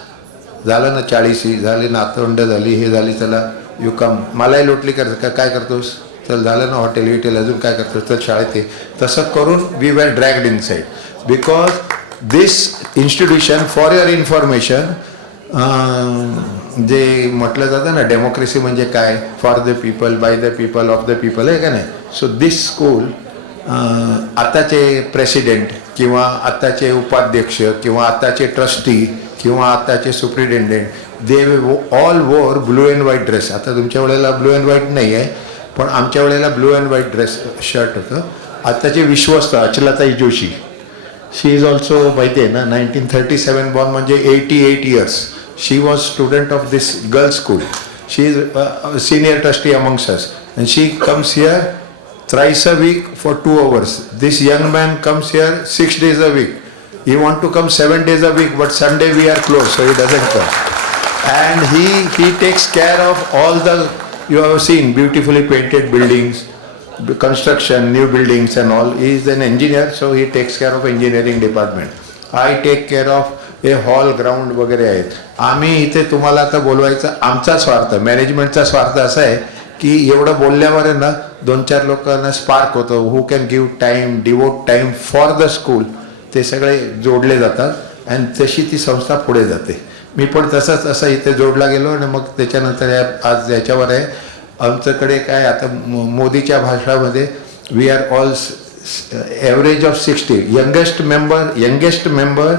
झालं ना 40 झाली, नातवंड झाली, हे झाली, चला यू कम, मलाही लोटली कर, काय करतोस, चल झालं ना हॉटेल विटेल, अजून काय करतोस, तर शाळेत. तसं करून we were dragged inside because this institution, for your information, जे म्हटलं जातं ना डेमोक्रेसी म्हणजे काय, for the people, by the people, of the people, आहे का नाही. सो दिस स्कूल, आताचे प्रेसिडेंट किंवा आताचे उपाध्यक्ष किंवा आताचे ट्रस्टी किंवा आताचे superintendent, they all wore blue and white dress. आता तुमच्या वेळेला ब्लू अँड व्हाईट नाही आहे, पण आमच्या वेळेला blue and white dress shirt होतं. आताचे विश्वस्त अचलाताई जोशी, शी इज ऑल्सो माहिती आहे ना, 1937 बॉर्न, म्हणजे 88 years. She was student of this girls school. She is senior trustee amongst us, and she comes here thrice a week for 2 hours. This young man comes here 6 days a week. He want to come 7 days a week, but Sunday we are closed, so he doesn't come. And he takes care of all the, you have seen beautifully painted buildings, construction, new buildings and all. He is an engineer, so he takes care of engineering department. I take care of हे hall ground वगैरे आहेत. आम्ही इथे तुम्हाला आता बोलवायचं, आमचा स्वार्थ, मॅनेजमेंटचा स्वार्थ असा आहे की एवढं बोलल्यावर आहे ना 2-4 लोकांना स्पार्क होतं, who can give time, devote time for the school. ते सगळे जोडले जातात आणि तशी ती संस्था पुढे जाते. मी पण तसंच असं इथे जोडला गेलो आणि मग त्याच्यानंतर आज याच्यावर आहे आमच्याकडे काय, आता मोदीच्या भाषणामध्ये we are all average of 60. Youngest member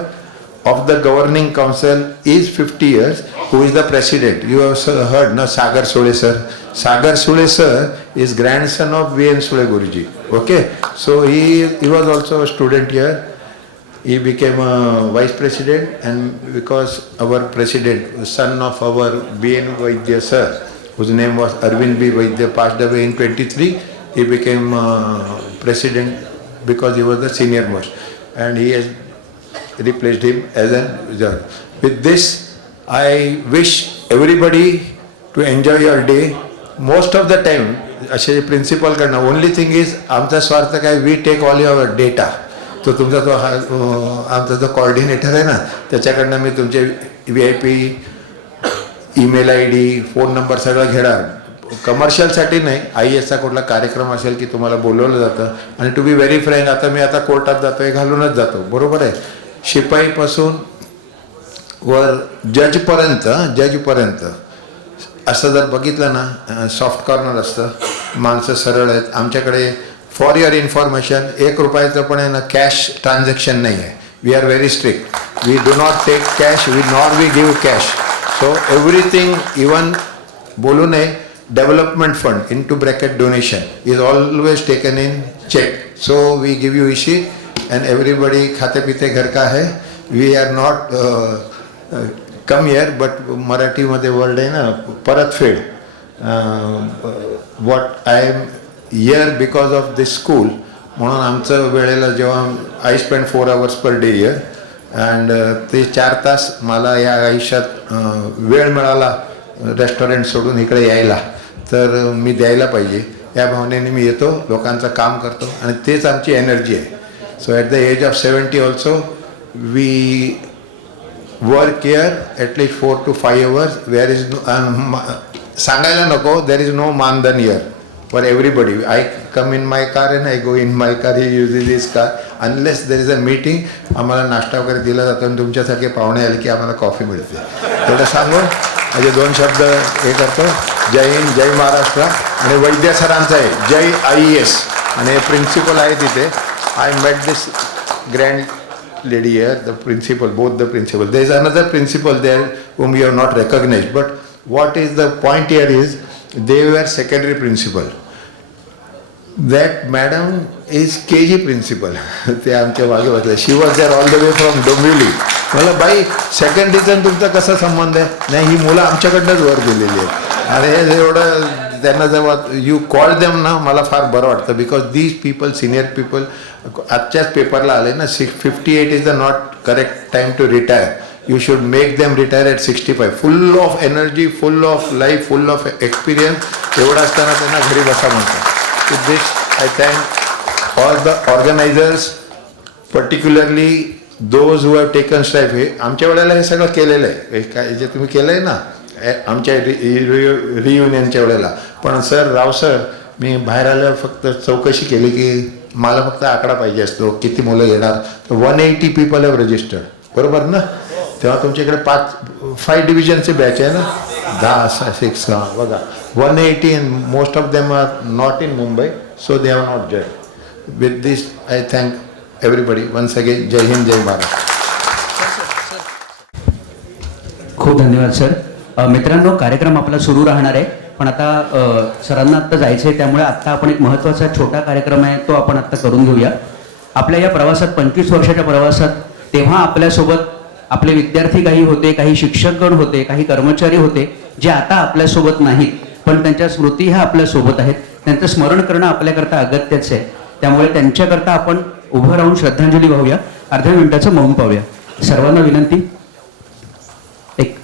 of the governing council is 50 years, who is the president. You have heard, no, Sagar Sule sir. Sagar Sule sir is grandson of V.N. Sule Guruji. Okay, so he was also a student here. He became a vice president, and because our president, son of our B.N. Vaidya sir, whose name was Arvind B. Vaidya, passed away in 23, he became president because he was the senior most, and he has replaced him as a result. With this, I wish everybody to enjoy your day. Most of the time, असे principal कडनं, only thing is, आमचा स्वार्थ काय, we take all your data. तो तुमचा तो आमचा जो कॉर्डिनेटर आहे ना, त्याच्याकडनं मी तुमचे VIP, email ID, phone number सगळं घेणार. कमर्शियलसाठी नाही, IASचा कुठला कार्यक्रम असेल की तुम्हाला बोलवलं जातं. आणि टू बी व्हेरी फ्रँक, आता मी आता कोर्टात जातोय, घालूनच जातो, बरोबर आहे. शिपाईपासून वर जजपर्यंत असं जर बघितलं ना, सॉफ्ट कॉर्नर असतं, माणसं सरळ आहेत. आमच्याकडे फॉर युअर इन्फॉर्मेशन 1 रुपयाचं पण आहे ना कॅश ट्रान्झॅक्शन नाही आहे. We are very strict. We do not take cash, we give cash. So everything, even बोलू नये, development fund into bracket donation is always taken in check. So we give you Ishi and everybody खाते पीते घर का है. We are not come here, but मराठीमध्ये word आहे ना परतफेड. what I am here because of this school. म्हणून आमचं वेळेला जेव्हा I spend 4 hours per day here and ते 4 तास मला या आयुष्यात वेळ मिळाला रेस्टॉरंट सोडून इकडे यायला, तर मी द्यायला पाहिजे या भावनेने मी येतो, लोकांचं काम करतो आणि तेच आमची एनर्जी आहे. So at the age of 70 also we work here at least 4 to 5 hours. Where is सांगायला नको, देर इज नो मानधन here for everybody. I come in my car and I go in my car, he uses this car. Unless there is a meeting, आम्हाला नाश्ता वगैरे दिला जातो आणि तुमच्यासारखे पाहुणे आले की आम्हाला कॉफी मिळते. तेवढं सांगून माझे 2 शब्द हे करतो. जय हिंद, जय महाराष्ट्र. आणि वैद्य सरांचं आहे जय IAS आणि प्रिन्सिपल आहे तिथे. I met this grand lady here, the principal, both the principal. There is another principal there whom you have not recognized. But what is the point here is they were secondary principal. That madam is KG principal. ते आमच्या मागे बसले. She was there all the way from Dombivli. मला बाई सेकंडरीचा तुमचा कसा संबंध आहे? नाही, ही मुलं आमच्याकडनंच वर गेलेली आहेत. अरे एवढं त्यांना जेव्हा यू कॉल देम ना, मला फार बरं वाटतं. Because these people, senior people, आजच्याच पेपरला आले ना, 58 is the not correct time to retire. You should make them retire at 65. Full of energy, full of life, full of experience. एवढं असताना त्यांना घरी बसा म्हणतात. With this, I thank all the organizers, particularly those who have taken step. हे आमच्या वेळेला हे सगळं केलेलं आहे. काय जे तुम्ही केलं आहे ना आमच्या रियुनियनच्या वेळेला. पण सर, राव सर, मी बाहेर आल्यावर फक्त चौकशी केली की मला फक्त आकडा पाहिजे असतो किती मुलं येणार. तर 180 पीपल हॅव रजिस्टर्ड. बरोबर ना? तेव्हा तुमच्याकडे 5 डिव्हिजनचे बॅच आहे ना, 10-6 बघा, 180 and most of them are not in Mumbai, so they have not joined. With this, I thank everybody once again. जय हिंद, जय महाराष्ट्र. खूप धन्यवाद सर. मित्रांनो, कार्यक्रम आपला सुरू राहणार आहे, पण आता सरांना आत्ता जायचं आहे, त्यामुळे आत्ता आपण एक महत्त्वाचा छोटा कार्यक्रम आहे तो आपण आत्ता करून घेऊया. आपल्या या प्रवासात 25 वर्षाच्या प्रवासात तेव्हा आपल्यासोबत आपले विद्यार्थी काही होते, काही शिक्षकगण होते, काही कर्मचारी होते जे आता आपल्यासोबत नाहीत, पण त्यांच्या स्मृती ह्या आपल्यासोबत आहेत. त्यांचं स्मरण करणं आपल्याकरता अगत्याचं आहे. त्यामुळे त्यांच्याकरता आपण उभं राहून श्रद्धांजली वाहूया. अर्ध्या मिनिटाचं मौन पाहूया. सर्वांना विनंती. एक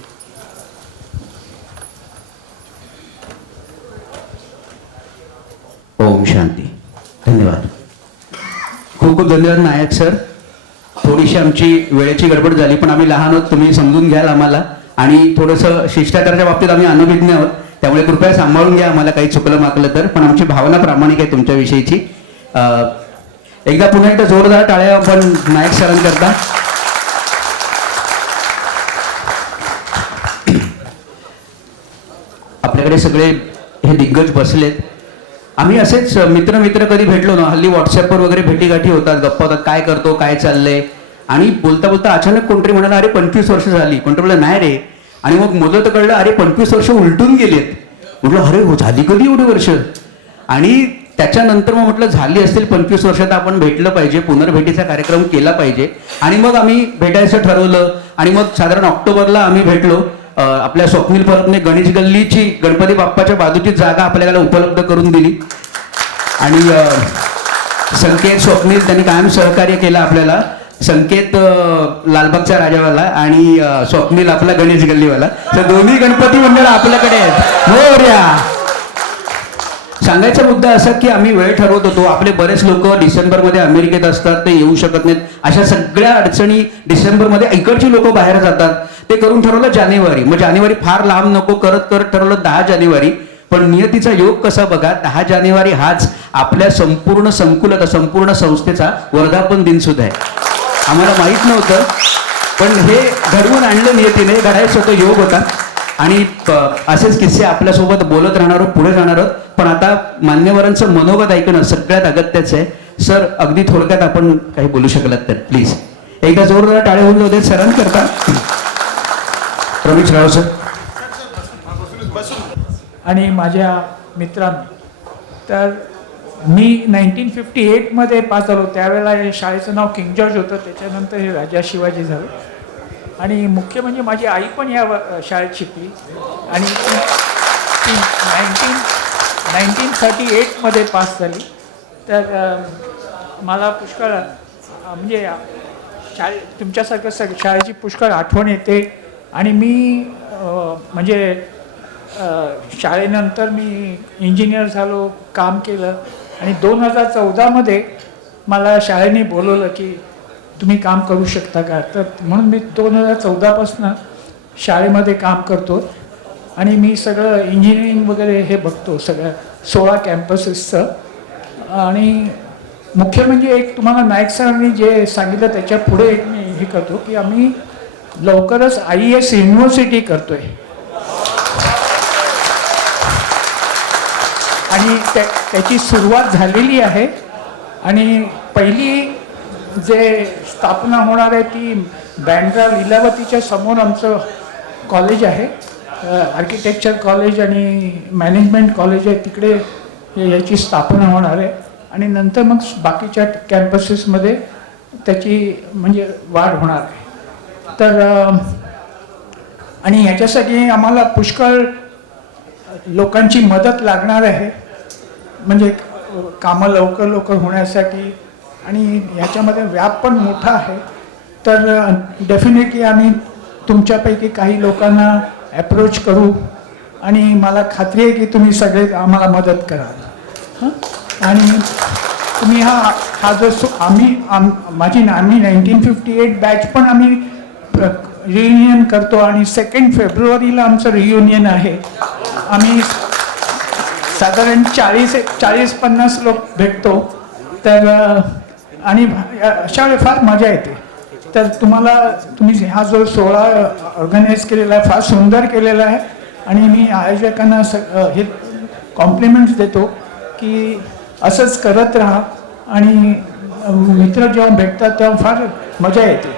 ओम शांती. धन्यवाद. खूप खूप धन्यवाद नायक सर. थोडीशी आमची वेळेची गडबड झाली, पण आम्ही लहान आहोत, तुम्ही समजून घ्याल आम्हाला. आणि थोडंसं शिष्टाचाराच्या बाबतीत आम्ही अनभिज्ञ आहोत, त्यामुळे कृपया सांभाळून घ्या आम्हाला काही चुकलं माकलं तर. पण आमची भावना प्रामाणिक आहे तुमच्याविषयीची. एकदा पुन्हा एकदा जोरदार टाळ्या आपण नायक सरांकरता. आपल्याकडे सगळे हे दिग्गज बसलेत. आम्ही असेच मित्र कधी भेटलो ना, हल्ली व्हॉट्सअपवर वगैरे भेटीगाठी होतात, गप्पा होतात, काय करतो, काय चाललंय. आणि बोलता बोलता अचानक कोणतरी म्हणाला, अरे 25 वर्ष झाली. कोणतरी बोललं, नाही रे. आणि मग मुलं तर कळलं, अरे 25 वर्ष उलटून गेलेत. म्हटलं, अरे हो, झाली कधी एवढी वर्ष. आणि त्याच्यानंतर मग म्हटलं, झाली असतील 25 वर्षात आपण भेटलं पाहिजे, पुनर्भेटीचा कार्यक्रम केला पाहिजे. आणि मग आम्ही भेटायचं ठरवलं. आणि मग साधारण ऑक्टोबरला आम्ही भेटलो. आपल्या स्वप्नील परबने गणेश गल्लीची गणपती बाप्पाच्या बाजूची जागा आपल्याला उपलब्ध करून दिली. आणि संकेत, स्वप्नील त्यांनी कायम सहकार्य केलं आपल्याला. संकेत लालबागचा राजावाला आणि स्वप्नील आपला गणेश गल्लीवाला. तर दोन्ही गणपती मंडळ आपल्याकडे आहेत. मोरया. सांगायचा मुद्दा असा की आम्ही वेळ ठरवत होतो. आपले बरेच लोक डिसेंबरमध्ये अमेरिकेत असतात, ते येऊ शकत नाहीत. अशा सगळ्या अडचणी डिसेंबरमध्ये इकडची लोक बाहेर जातात. ते करून ठरवलं जानेवारी. मग जानेवारी फार लांब नको करत करत ठरवलं 10 जानेवारी. पण नियतीचा योग कसा बघा, 10 जानेवारी हाच आपल्या संपूर्ण संकुलाचा, संपूर्ण संस्थेचा वर्धापन दिन सुद्धा आहे. आम्हाला माहीत नव्हतं, पण हे घडवून आणलं नियतीने. घडायचं होतं, योग होता. आणि असेच किस्से आपल्यासोबत बोलत राहणार आहोत, पुढे जाणार आहोत. पण आता मान्यवरांचं मनोगत ऐकणं सगळ्यात अगत्याचं आहे. सर, अगदी थोडक्यात आपण काही बोलू शकलात तर प्लीज एकदा जोरदार टाळे होऊन जाऊ देत सरांकरता. रमेश राव सर. आणि माझ्या मित्रांनो, तर मी 1958मध्ये पास झालो. त्यावेळेला हे शाळेचं नाव किंग जॉर्ज होतं. त्याच्यानंतर हे राजा शिवाजी झालं. आणि मुख्य म्हणजे माझी आई पण या शाळेत शिकली. आणि 1938मध्ये पास झाली. तर मला पुष्कळ म्हणजे तुमच्यासारखं शाळेची पुष्कळ आठवण येते. आणि मी म्हणजे शाळेनंतर मी इंजिनियर झालो, काम केलं. आणि 2014मध्ये मला शाळेने बोलवलं की तुम्ही काम करू शकता का. तर म्हणून मी 2014पासून शाळेमध्ये काम करतो. आणि मी सगळं इंजिनिअरिंग वगैरे हे बघतो, सगळं 16 कॅम्पसेसचं. आणि मुख्य म्हणजे एक तुम्हाला नायक सरांनी जे सांगितलं त्याच्या पुढे एक मी हे करतो की आम्ही लवकरच IAS युनिव्हर्सिटी करतोय. आणि त्याची सुरुवात झालेली आहे. आणि पहिली जे स्थापना होणार आहे ती बँड्रा लीलावतीच्या समोर आमचं कॉलेज आहे, आर्किटेक्चर कॉलेज आणि मॅनेजमेंट कॉलेज आहे, तिकडे याची स्थापना होणार आहे आणि नंतर मग बाकीच्या कॅम्पसेसमध्ये त्याची म्हणजे वाढ होणार आहे. तर आणि ह्याच्यासाठी आम्हाला पुष्कळ लोकांची मदत लागणार आहे, म्हणजे कामं लवकर होण्यासाठी, आणि ह्याच्यामध्ये व्याप पण मोठा आहे. तर डेफिनेटली आम्ही तुमच्यापैकी काही लोकांना ॲप्रोच करू आणि मला खात्री आहे की तुम्ही सगळे आम्हाला मदत कराल. आणि तुम्ही हा जो आम्ही 1958 बॅच पण आम्ही रियुनियन करतो आणि 2 फेब्रुवारीला आमचं रियुनियन आहे. आम्ही साधारण 40-50 लोक भेटतो. तर आणि अशा वेळी फार मजा येते. तर तुम्ही हा जो सोहळा ऑर्गनाईज केलेला आहे फार सुंदर केलेला आहे आणि मी आयोजकांना हे कॉम्प्लिमेंट्स देतो की असंच करत राहा आणि मित्र जेव्हा भेटतात तेव्हा फार मजा येते.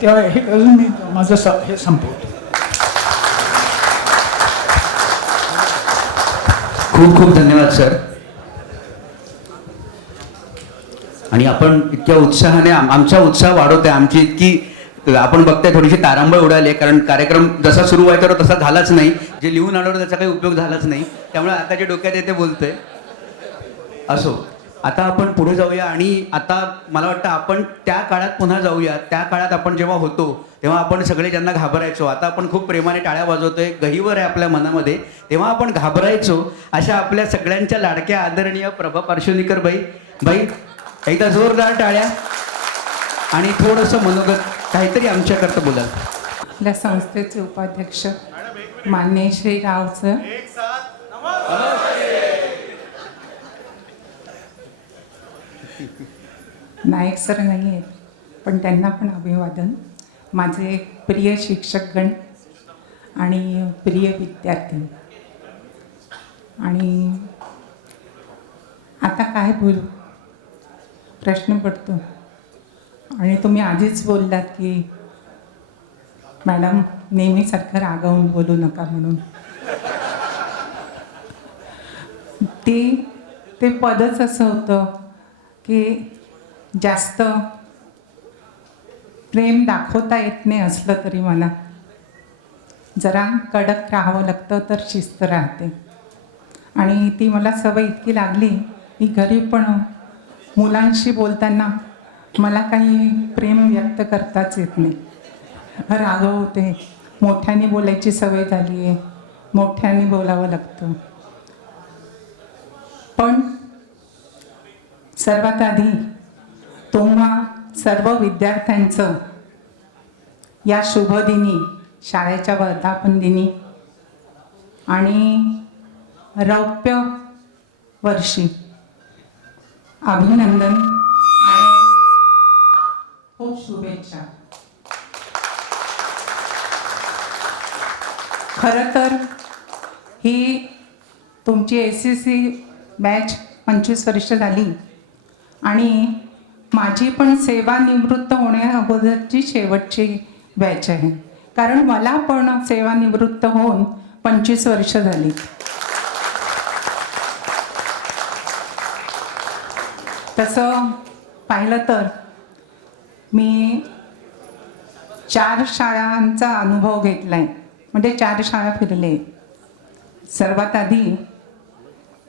तेव्हा हे करून मी माझं हे संपवतो. खूप खूप धन्यवाद सर. आणि आपण इतक्या उत्साहाने आमचा उत्साह वाढवतोय. आमची इतकी आपण बघताय थोडीशी तारांबळ उडाली आहे, कारण कार्यक्रम जसा सुरू व्हायचा तसा झालाच नाही. जे लिहून आलं त्याचा काही उपयोग झालाच नाही, त्यामुळे आता जे डोक्यात येते बोलतोय. असो, आता आपण पुढे जाऊया आणि आता मला वाटतं आपण त्या काळात पुन्हा जाऊया. त्या काळात आपण जेव्हा होतो तेव्हा आपण सगळे ज्यांना घाबरायचो, आता आपण खूप प्रेमाने टाळ्या वाजवतोय, गहिवर आहे आपल्या मनामध्ये. तेव्हा आपण घाबरायचो अशा आपल्या सगळ्यांच्या लाडक्या आदरणीय प्रभा पार्श्वनीकर बाई एकदा जोरदार टाळ्या आणि थोडंसं मनोगत काहीतरी आमच्याकरता बोला. आपल्या संस्थेचे उपाध्यक्ष माननीय श्री राव सर, नाईक सर नाही आहेत पण त्यांना पण अभिवादन. माझे प्रिय शिक्षकगण आणि प्रिय विद्यार्थी, आणि आता काय बोलू प्रश्न पडतो. आणि तुम्ही आधीच बोललात की मॅडम नेहमीसारखं रागावून बोलू नका म्हणून. ते पदच असं होतं की जास्त प्रेम दाखवता येत नाही असलं तरी मला जरा कडक राहावं लागतं तर शिस्त राहते. आणि ती मला सवय इतकी लागली की घरी पण मुलांशी बोलताना मला काही प्रेम व्यक्त करताच येत नाही, रागवते. मोठ्याने बोलायची सवय झाली आहे, मोठ्याने बोलावं लागतं. पण सर्वात आधी तुम्हा सर्व विद्यार्थ्यांचं या शुभदिनी, शाळेच्या वर्धापन दिनी आणि रौप्य वर्षी अभिनंदन आणि खूप शुभेच्छा. खरं तर ही तुमची SCC बॅच 25 वर्ष झाली आणि माझी पण सेवानिवृत्त होण्या अगोदरची शेवटची बॅच आहे, कारण मला पण सेवानिवृत्त होऊन 25 वर्ष झाली. तसं पाहिलं तर मी 4 शाळांचा अनुभव घेतला आहे, म्हणजे 4 शाळा फिरले. सर्वात आधी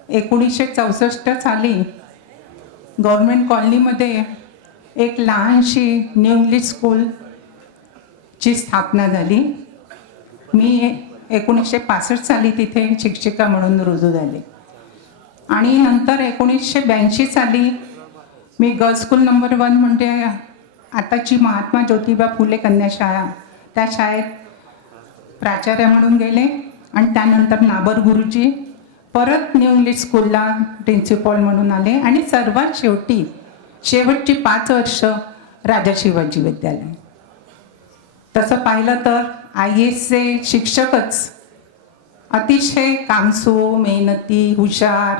1964 साली गव्हर्मेंट कॉलनीमध्ये एक लहानशी न्यू इंग्लिश स्कूलची स्थापना झाली. मी 1965 साली तिथे शिक्षिका म्हणून रुजू झाले. आणि नंतर 1982 साली मी गर्ल्स स्कूल नंबर 1 म्हणजे आताची महात्मा ज्योतिबा फुले कन्या शाळा, त्या शाळेत प्राचार्य म्हणून गेले आणि त्यानंतर नाबर गुरुजी, परत न्यू इंग्लिश स्कूलला प्रिन्सिपॉल म्हणून आले आणि सर्वात शेवटची 5 वर्ष राजा शिवाजी विद्यालय. तसं पाहिलं तर IASचे शिक्षकच अतिशय कामसू, मेहनती, हुशार,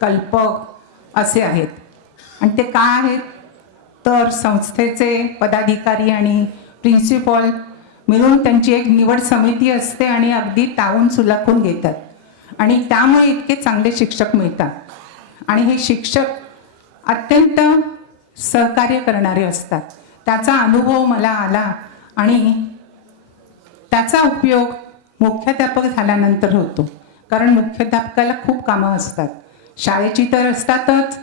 कल्पक असे आहेत. आणि ते काय आहेत तर संस्थेचे पदाधिकारी आणि प्रिन्सिपॉल मिळून त्यांची एक निवड समिती असते आणि अगदी तावून सुलाखून घेतात आणि त्यामुळे इतके चांगले शिक्षक मिळतात आणि हे शिक्षक अत्यंत सहकार्य करणारे असतात. त्याचा अनुभव मला आला आणि त्याचा उपयोग मुख्याध्यापक झाल्यानंतर होतो. कारण मुख्याध्यापकाला खूप कामं असतात. शाळेची तर असतातच,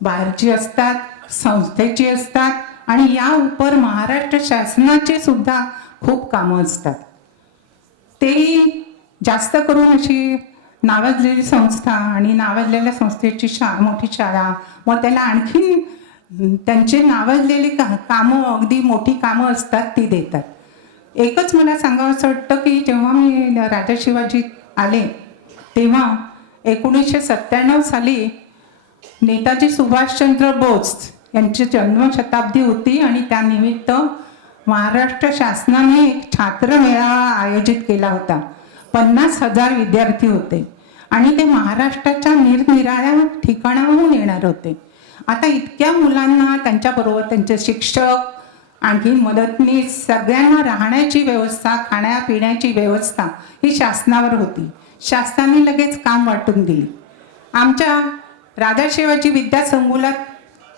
बाहेरची असतात, संस्थेची असतात आणि या उपर महाराष्ट्र शासनाची सुद्धा खूप कामं असतात. ते जास्त करून अशी नावाजलेली संस्था आणि नावाजलेल्या संस्थेची मोठी शाळा, मग त्याला आणखीन त्यांचे नावाजलेली कामं, अगदी मोठी कामं असतात ती देतात. एकच मला सांगावं असं वाटतं की जेव्हा मी राजा शिवाजी आले तेव्हा 1997 साली नेताजी सुभाषचंद्र बोस यांची जन्मशताब्दी होती आणि त्यानिमित्त महाराष्ट्र शासनाने एक छात्र मेळावा आयोजित केला होता. 50,000 विद्यार्थी होते आणि ते महाराष्ट्राच्या निरनिराळ्या ठिकाणाहून येणार होते. आता इतक्या मुलांना त्यांच्याबरोबर त्यांचे शिक्षक, आणखी मदतनीस, सगळ्यांना राहण्याची व्यवस्था, खाण्यापिण्याची व्यवस्था ही शासनावर होती. शासनाने लगेच काम वाटून दिली. आमच्या राजा शिवाजी विद्यासंकुलात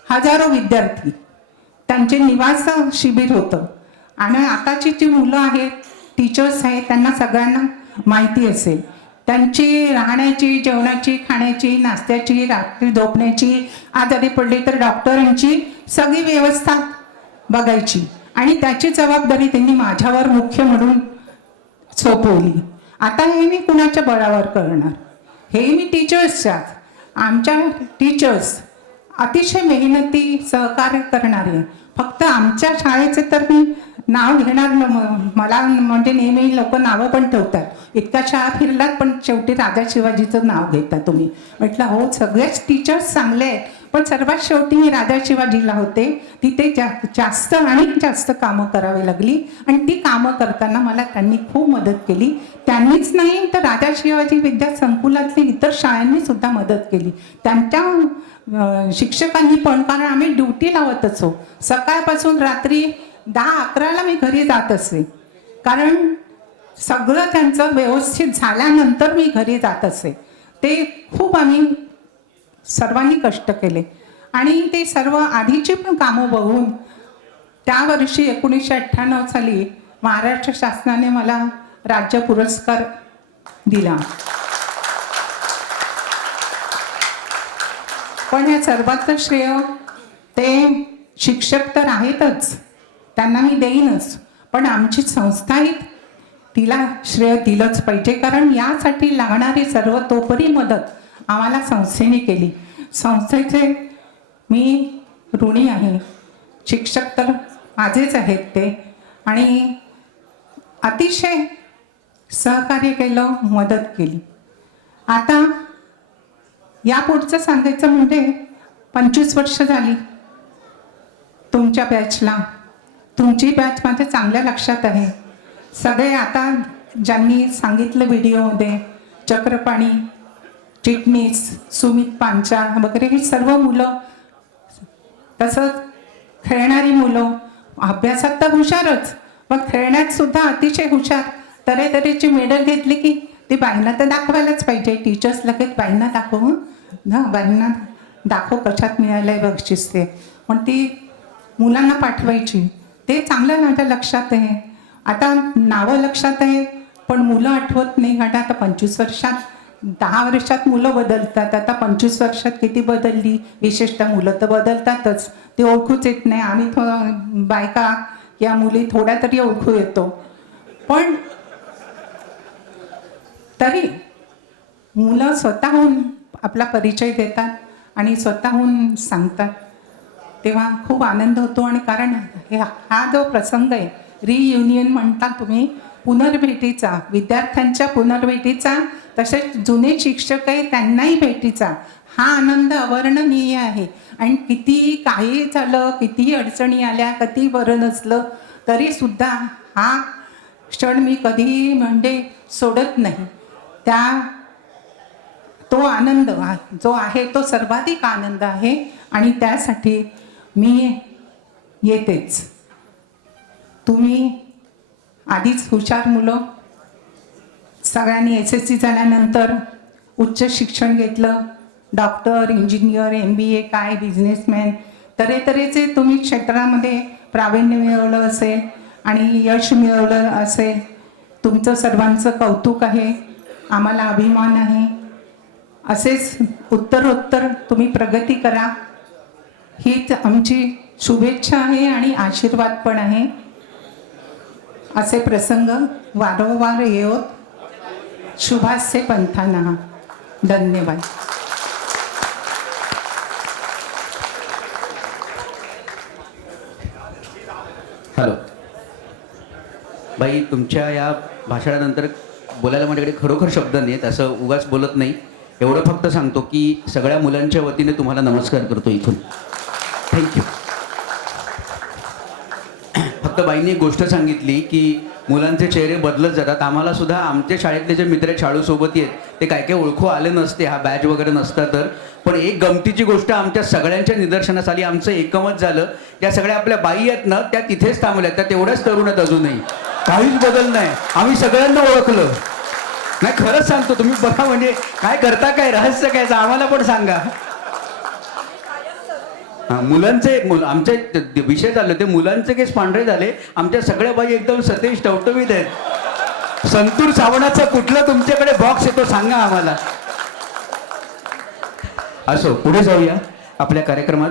हजारो विद्यार्थी, त्यांचे निवास शिबिर होतं आणि आताची जी मुलं आहेत, टीचर्स आहेत, त्यांना सगळ्यांना माहिती असेल त्यांची राहण्याची, जेवणाची, खाण्याची, नाश्त्याची, रात्री झोपण्याची, आजारी पडली तर डॉक्टरांची सगळी व्यवस्था बघायची आणि त्याची जबाबदारी त्यांनी माझ्यावर मुख्य म्हणून सोपवली. आता हे मी कुणाच्या बळावर करणार, हे मी टीचर्सच्या, आमच्या टीचर्स अतिशय मेहनती, सहकार्य करणारे. फक्त आमच्या शाळेचे तर मी नाव घेणार, मला म्हणजे नेहमी लोक नावं पण ठेवतात, इतक्या शाळा फिरलात पण शेवटी राजा शिवाजीचं नाव घेता तुम्ही. म्हटलं हो, सगळेच टीचर्स चांगले आहेत, पण सर्वात शेवटी मी राजा शिवाजीला होते. तिथे जास्त आणि जास्त कामं करावी लागली आणि ती कामं करताना मला त्यांनी खूप मदत केली. त्यांनीच नाही तर राजा शिवाजी विद्यासंकुलातली इतर शाळांनी सुद्धा मदत केली, त्यांच्या शिक्षकांनी पण. कारण आम्ही ड्युटी लावत असो, सकाळपासून रात्री 10-11ला मी घरी जात असे, कारण सगळं त्यांचं व्यवस्थित झाल्यानंतर मी घरी जात असे. ते खूप आम्ही सर्वांनी कष्ट केले आणि ते सर्व आधीची पण कामं बघून त्या वर्षी 1998 साली महाराष्ट्र शासनाने मला राज्य पुरस्कार दिला. पण या सर्वात श्रेय ते शिक्षक तर आहेतच, त्यांना मी देईनच, पण आमची संस्थाही तिला श्रेय दिलंच पाहिजे. कारण यासाठी लागणारी सर्वतोपरी मदत आम्हाला संस्थेने केली. संस्थेचे मी ऋणी आहे. शिक्षक तर माझेच आहेत ते आणि अतिशय सहकार्य केलं, मदत केली. आता यापुढचं सांगायचं म्हणजे 25 वर्ष झाली तुमच्या बॅचला. तुमची बॅच माझ्या चांगल्या लक्षात आहे. सगळे आता ज्यांनी सांगितलं व्हिडिओमध्ये, चक्रपाणी, चिटणीस, सुमित पांचा वगैरे ही सर्व मुलं, तसंच खेळणारी मुलं, अभ्यासात तर हुशारच पण खेळण्यात सुद्धा अतिशय हुशार. तऱ्हेतऱ्हेची मेडल घेतली की ती बाईंना तर दाखवायलाच पाहिजे. टीचर्स लगेच बाईंना दाखव ना, बाईंना दाखव कशात मिळालंय बक्षीस ते, पण ती मुलांना पाठवायची. ते चांगलं माझ्या लक्षात आहे. आता नावं लक्षात आहे पण मुलं आठवत नाही. कारण आता 25 वर्षात, 10 वर्षात मुलं बदलतात, आता 25 वर्षात किती बदलली. विशेषतः मुलं तर बदलतातच, ते ओळखूच येत नाही. आम्ही बायका या मुली थोड्या तरी ओळखू येतो, पण तरी मुलं स्वतःहून आपला परिचय देतात आणि स्वतःहून सांगतात, तेव्हा खूप आनंद होतो. आणि कारण हा जो प्रसंग आहे, रियुनियन म्हणता तुम्ही, पुनर्भेटीचा, विद्यार्थ्यांच्या पुनर्भेटीचा, तसेच जुने शिक्षक आहे त्यांनाही भेटीचा, हा आनंद अवर्णनीय आहे. आणि कितीही काही झालं, कितीही अडचणी आल्या, कितीही बरं नसलं तरीसुद्धा हा क्षण मी कधीही म्हणजे सोडत नाही. तो आनंद जो आहे तो सर्वाधिक आनंद आहे आणि त्यासाठी मी येतेच. तुम्ही आधीच हुशार मुलं, सगळ्यांनी SSC झाल्यानंतर उच्च शिक्षण घेतलं, डॉक्टर, इंजिनियर, MBA, काय बिझनेसमॅन, तऱ्हेतऱ्हेचे तुम्ही क्षेत्रामध्ये प्रावीण्य मिळवलं असेल आणि यश मिळवलं असेल. तुमचं सर्वांचं कौतुक आहे, आम्हाला अभिमान आहे. असेच उत्तरोत्तर तुम्ही प्रगती करा, हीच आमची शुभेच्छा आहे आणि आशीर्वाद पण आहे. असे प्रसंग वारंवार येवोत. शुभास्य पंथाना. धन्यवाद. हॅलो बाई, तुमच्या या भाषणानंतर बोलायला माझ्याकडे खरोखर शब्द नाहीत. असं उगाच बोलत नाही. एवढं फक्त सांगतो की सगळ्या मुलांच्या वतीने तुम्हाला नमस्कार करतो इथून. थँक्यू. फक्त बाईंनी एक गोष्ट सांगितली की मुलांचे चेहरे बदलत जातात. आम्हाला सुद्धा आमच्या शाळेतले जे मित्र शाळूसोबत आहेत ते काय काय ओळखू आले नसते, हा बॅच वगैरे नसता तर. पण एक गमतीची गोष्ट आमच्या सगळ्यांच्या निदर्शनास आली. आमचं एकमत झालं, त्या सगळ्या आपल्या बाई आहेत ना, त्या तिथेच थांबल्या, त्या तेवढ्याच तरुण आहेत अजूनही. काहीच बदल नाही. आम्ही सगळ्यांना ओळखलं. नाही, खरंच सांगतो, तुम्ही बघा, म्हणजे काय करता, काय रहस्य काय आम्हाला पण सांगा. मुलांचे आमचे विषय चालले होते, मुलांचे केस पांढरे झाले, आमच्या सगळ्या बाई एकदम सतेज टवटवीत आहेत. संतूर साबणाचा कुठला तुमच्याकडे बॉक्स येतो सांगा आम्हाला. असो, पुढे जाऊया आपल्या कार्यक्रमात.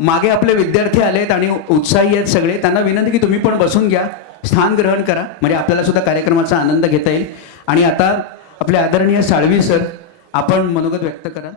मागे आपले विद्यार्थी आलेत आणि उत्साही आहेत सगळे. त्यांना विनंती की तुम्ही पण बसून घ्या, स्थान ग्रहण करा, म्हणजे आपल्याला सुद्धा कार्यक्रमाचा आनंद घेता येईल. आणि आता आपले आदरणीय साळवी सर, आपण मनोगत व्यक्त करा.